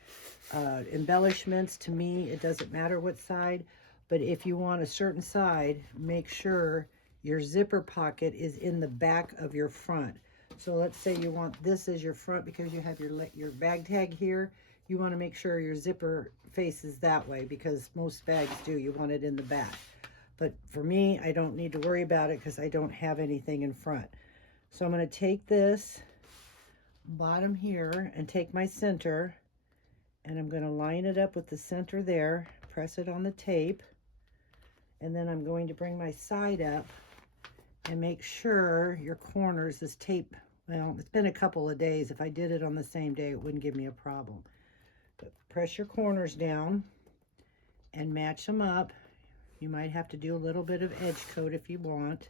embellishments, to me it doesn't matter what side. But if you want a certain side, make sure your zipper pocket is in the back of your front. So let's say you want this as your front because you have your bag tag here. You want to make sure your zipper faces that way because most bags do. You want it in the back. But for me, I don't need to worry about it because I don't have anything in front. So I'm going to take this bottom here and take my center, and I'm going to line it up with the center there, press it on the tape, and then I'm going to bring my side up and make sure your corners, this tape, well, it's been a couple of days. If I did it on the same day, it wouldn't give me a problem. But press your corners down and match them up. You might have to do a little bit of edge coat if you want.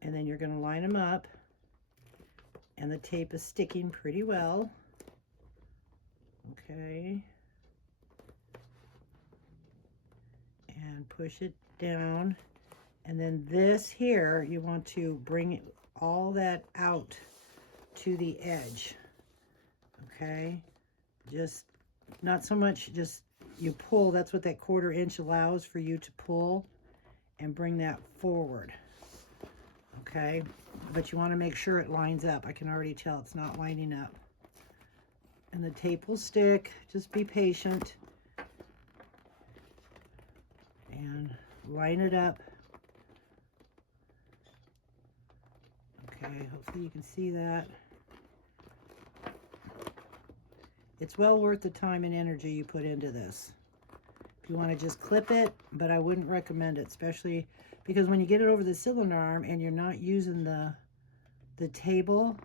And then you're going to line them up. And the tape is sticking pretty well. Okay. And push it down. And then this here, you want to bring all that out to the edge. Okay. Just not so much, just you pull. That's what that 1/4 inch allows for you to pull and bring that forward. Okay. But you want to make sure it lines up. I can already tell it's not lining up. And the tape will stick. Just be patient. And line it up. Okay, hopefully you can see that. It's well worth the time and energy you put into this. If you want to just clip it, but I wouldn't recommend it, especially because when you get it over the cylinder arm and you're not using the table,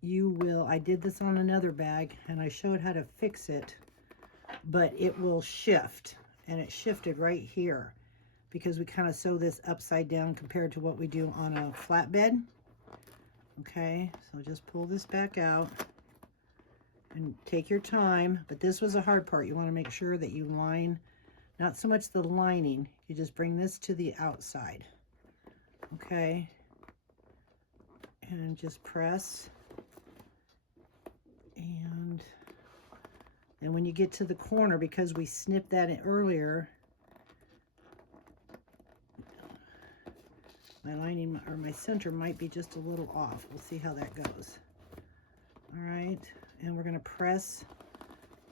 you will, I did this on another bag and I showed how to fix it, but it will shift, and it shifted right here because we kind of sew this upside down compared to what we do on a flatbed. Okay, so just pull this back out and take your time, but this was a hard part. You want to make sure that you line, not so much the lining, you just bring this to the outside. Okay, and just press And then when you get to the corner, because we snipped that in earlier, my lining or my center might be just a little off. We'll see how that goes. All right, and we're gonna press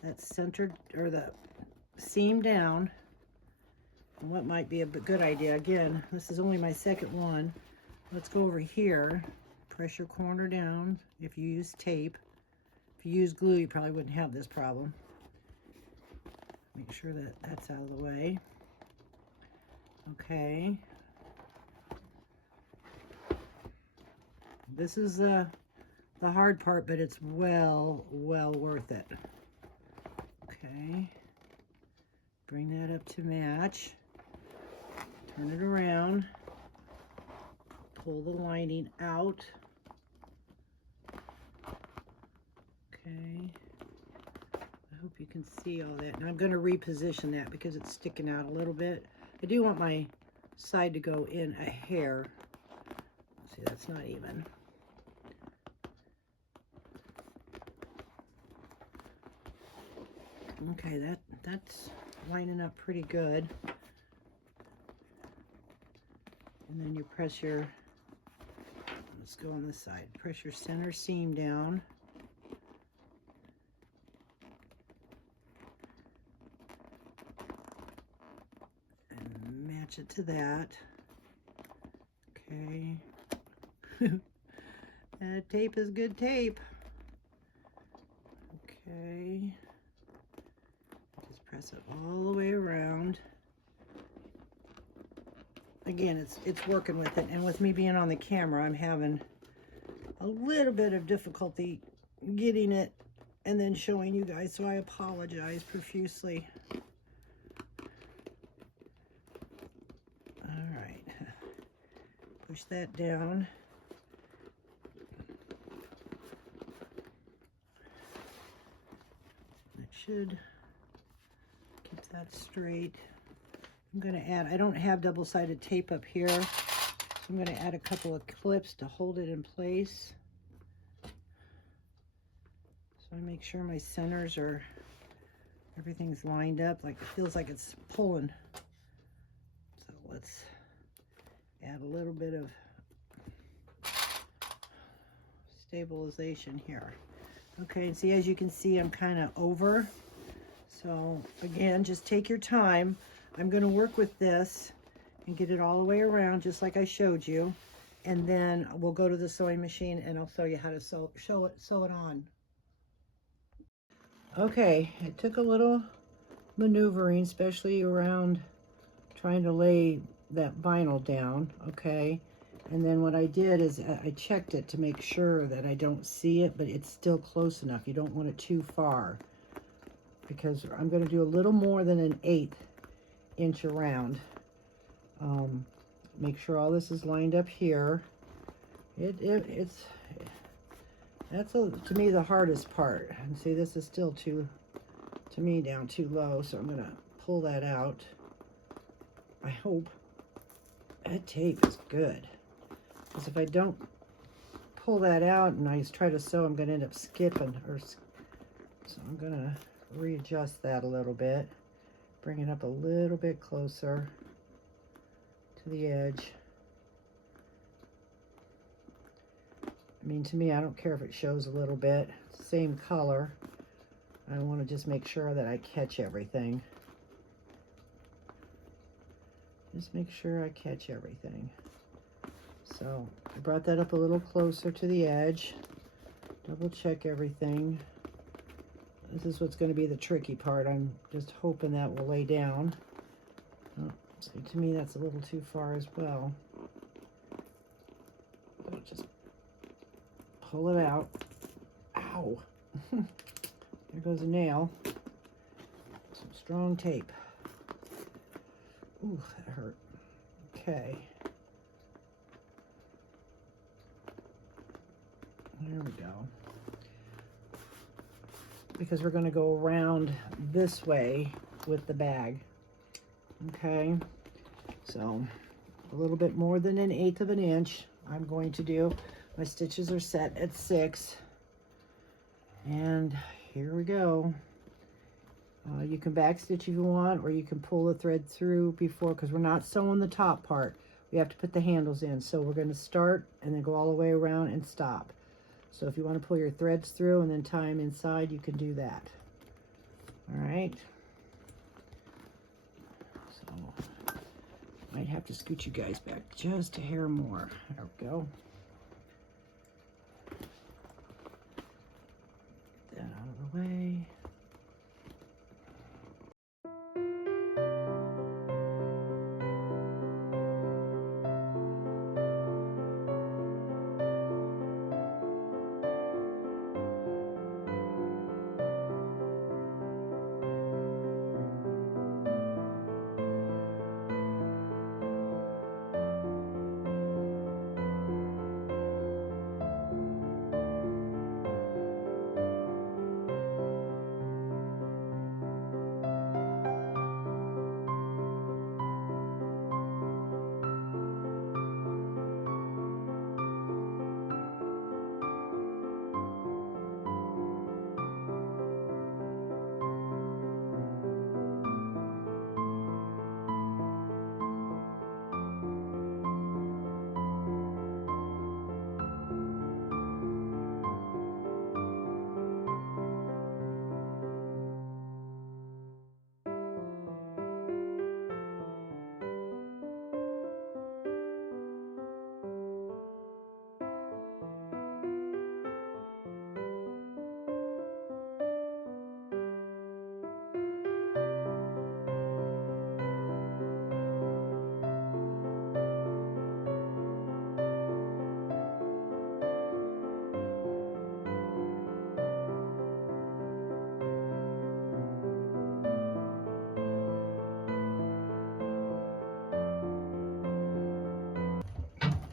that center or the seam down. And what might be a good idea, again, this is only my second one. Let's go over here, press your corner down. If you use tape, if you use glue, you probably wouldn't have this problem. Make sure that that's out of the way. Okay. This is the hard part, but it's well worth it. Okay. Bring that up to match. Turn it around. Pull the lining out. Okay. I hope you can see all that. And I'm going to reposition that because it's sticking out a little bit. I do want my side to go in a hair. See, that's not even. Okay, that's lining up pretty good. And then you press your, let's go on this side, press your center seam down. And match it to that. Okay. That tape is good tape. Okay. Just press it all the way around. Again, it's working with it, and with me being on the camera, I'm having a little bit of difficulty getting it and then showing you guys, so I apologize profusely. All right, push that down. That should keep that straight. I'm going to add, I don't have double-sided tape up here, so I'm going to add a couple of clips to hold it in place. So I make sure my centers are, everything's lined up, like it feels like it's pulling. So let's add a little bit of stabilization here. Okay, and see, as you can see, I'm kind of over. So again, just take your time. I'm going to work with this and get it all the way around just like I showed you, and then we'll go to the sewing machine and I'll show you how to sew it on. Okay, it took a little maneuvering, especially around trying to lay that vinyl down, okay? And then what I did is I checked it to make sure that I don't see it, but it's still close enough. You don't want it too far, because I'm going to do a little more than an 1/8 inch around. Make sure all this is lined up here. That's to me the hardest part. And see, this is still too, to me, down too low, so I'm gonna pull that out. I hope that tape is good, because if I don't pull that out and I try to sew, I'm gonna end up skipping, so I'm gonna readjust that a little bit. Bring it up a little bit closer to the edge. I mean, to me, I don't care if it shows a little bit. It's the same color. I want to just make sure that I catch everything. Just make sure I catch everything. So I brought that up a little closer to the edge. Double check everything. This is what's going to be the tricky part. I'm just hoping that will lay down. Oh, see, to me, that's a little too far as well. I'll just pull it out. Ow! There goes a nail. Some strong tape. Ooh, that hurt. Okay. There we go. Because we're going to go around this way with the bag. Okay, so a little bit more than an 1/8 of an inch I'm going to do. My stitches are set at 6. And here we go. You can backstitch if you want, or you can pull the thread through before, because we're not sewing the top part. We have to put the handles in. So we're going to start and then go all the way around and stop. So if you want to pull your threads through and then tie them inside, you can do that. All right. So might have to scoot you guys back just a hair more. There we go. Get that out of the way.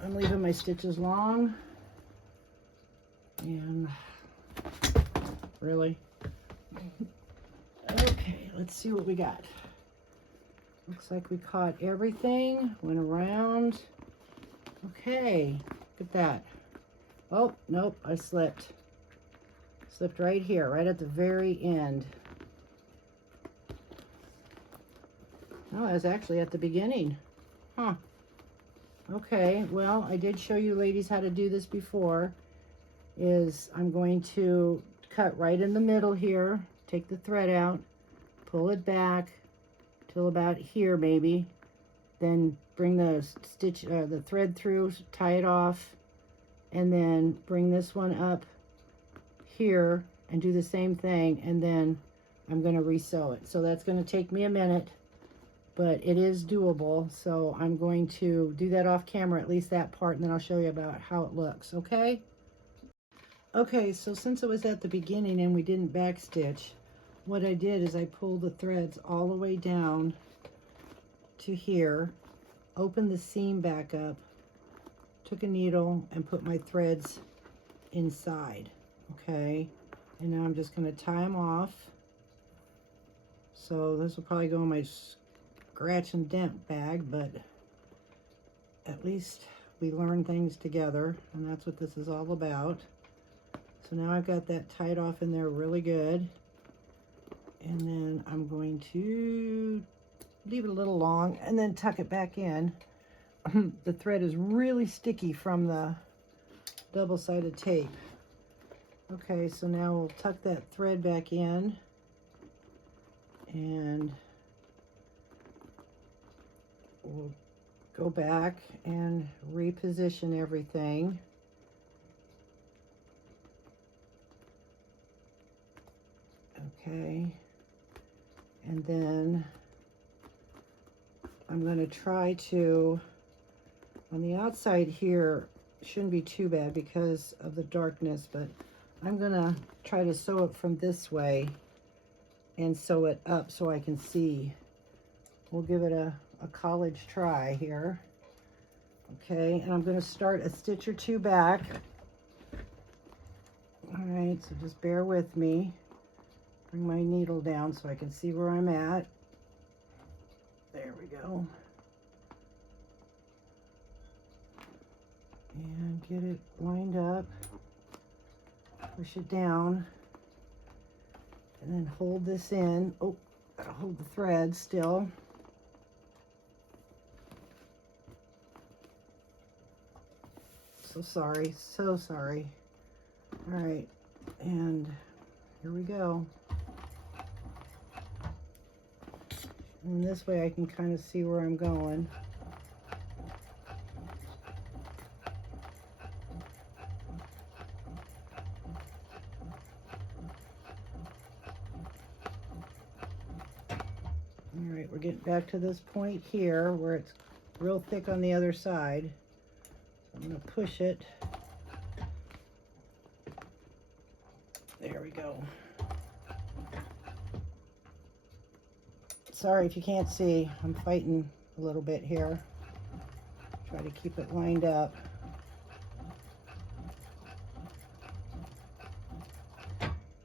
I'm leaving my stitches long, and really, okay, let's see what we got. Looks like we caught everything, went around. Okay, look at that. Oh, nope, I slipped right here, right at the very end. Oh, I was actually at the beginning. Huh. Okay, well, I did show you ladies how to do this before. I'm going to cut right in the middle here, take the thread out, pull it back till about here maybe, then bring the thread through, tie it off, and then bring this one up here and do the same thing, and then I'm going to resew it. So that's going to take me a minute, but it is doable. So I'm going to do that off camera, at least that part, and then I'll show you about how it looks, okay? Okay, so since it was at the beginning and we didn't backstitch, what I did is I pulled the threads all the way down to here, opened the seam back up, took a needle and put my threads inside, okay? And now I'm just going to tie them off. So this will probably go in my scratch and dent bag, but at least we learn things together, and that's what this is all about. So now I've got that tied off in there really good, and then I'm going to leave it a little long and then tuck it back in. The thread is really sticky from the double-sided tape. Okay, so now we'll tuck that thread back in, and we'll go back and reposition everything. Okay, and then I'm going to try to, on the outside here, shouldn't be too bad because of the darkness, but I'm going to try to sew it from this way and sew it up so I can see. We'll give it a college try here. Okay, and I'm going to start a stitch or two back. All right, so just bear with me. Bring my needle down so I can see where I'm at. There we go. And get it lined up. Push it down. And then hold this in. Oh, gotta hold the thread still. So sorry, so sorry. All right, and here we go. And this way I can kind of see where I'm going. All right, we're getting back to this point here where it's real thick on the other side. So I'm going to push it. There we go. Sorry if you can't see, I'm fighting a little bit here. Try to keep it lined up.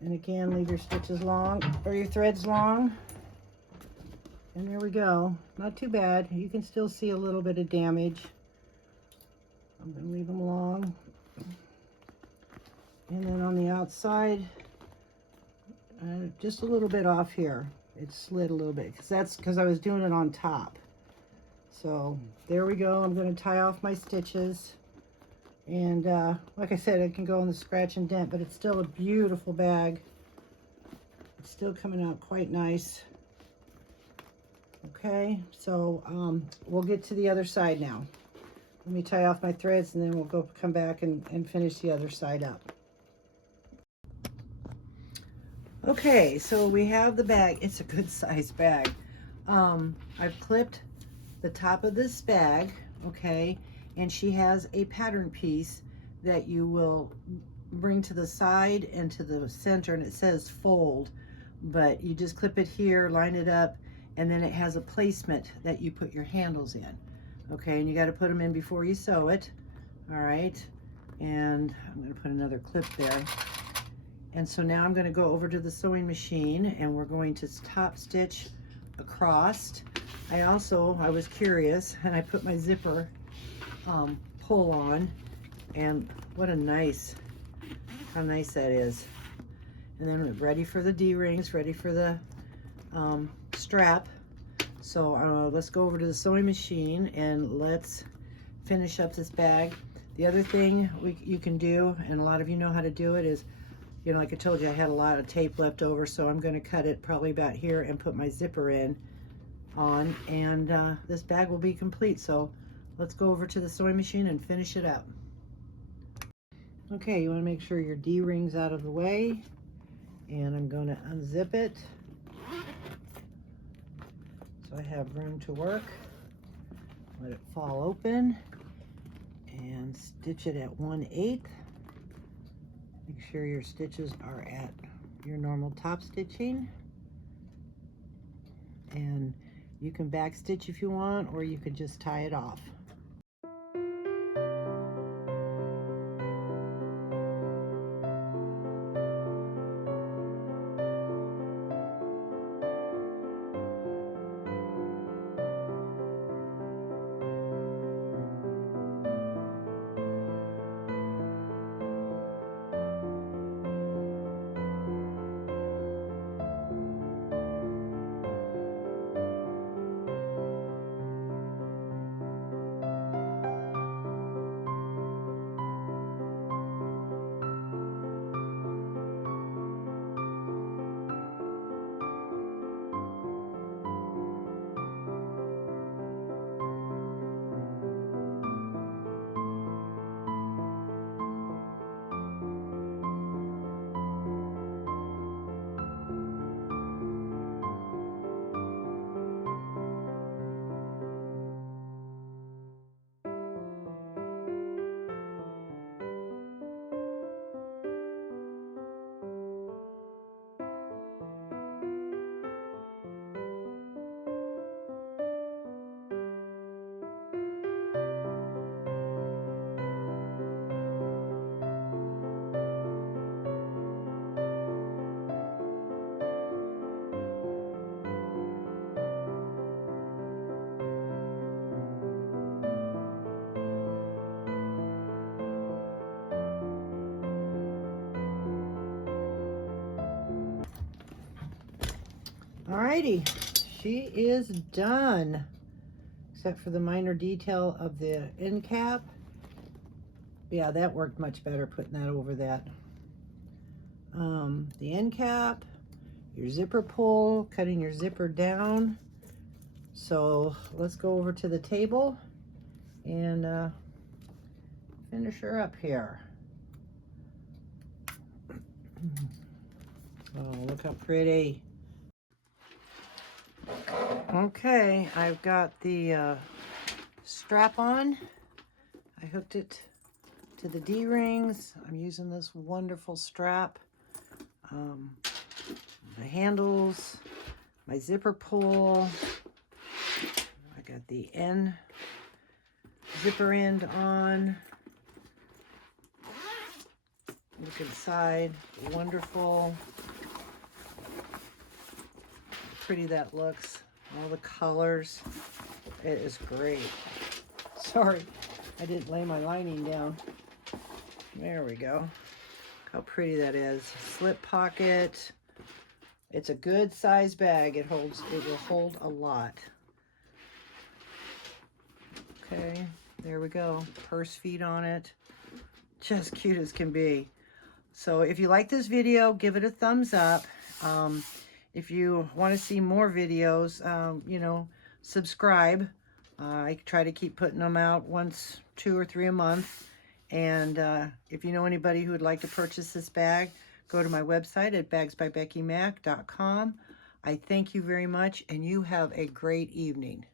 And again, leave your stitches long, or your threads long. And there we go. Not too bad. You can still see a little bit of damage. I'm going to leave them long. And then on the outside, just a little bit off here. It slid a little bit, because that's because I was doing it on top. So there we go. I'm going to tie off my stitches. And like I said, it can go in the scratch and dent, but it's still a beautiful bag. It's still coming out quite nice. Okay, so we'll get to the other side now. Let me tie off my threads, and then we'll come back and finish the other side up. Okay, so we have the bag. It's a good size bag. I've clipped the top of this bag, okay, and she has a pattern piece that you will bring to the side and to the center, and it says fold, but you just clip it here, line it up, and then it has a placement that you put your handles in, okay, and you got to put them in before you sew it. All right, and I'm going to put another clip there. And so now I'm going to go over to the sewing machine, and we're going to top stitch across. I was curious, and I put my zipper pull on, and what a nice, how nice that is. And then we're ready for the D-rings, ready for the strap. So let's go over to the sewing machine and let's finish up this bag. The other thing you can do, and a lot of you know how to do it, is, you know, like I told you, I had a lot of tape left over, so I'm going to cut it probably about here and put my zipper on, and this bag will be complete. So let's go over to the sewing machine and finish it up. Okay, you want to make sure your D-ring's out of the way, and I'm going to unzip it so I have room to work. Let it fall open and stitch it at 1/8. Make sure your stitches are at your normal top stitching, and you can back stitch if you want, or you could just tie it off. Alrighty, she is done, except for the minor detail of the end cap. Yeah, that worked much better, putting that over that. The end cap, your zipper pull, cutting your zipper down. So let's go over to the table and finish her up here. Oh, look how pretty. Okay, I've got the strap on. I hooked it to the D-rings. I'm using this wonderful strap. The handles, my zipper pull. I got the end, zipper end on. Look inside, wonderful. How pretty that looks. All the colors. It is great. Sorry, I didn't lay my lining down. There we go. Look how pretty that is. Slip pocket. It's a good size bag. It will hold a lot. Okay, there we go. Purse feet on it. Just cute as can be. So if you like this video, give it a thumbs up. If you want to see more videos, you know, subscribe. I try to keep putting them out once, 2 or 3 a month. And if you know anybody who would like to purchase this bag, go to my website at bagsbybeckymac.com. I thank you very much, and you have a great evening.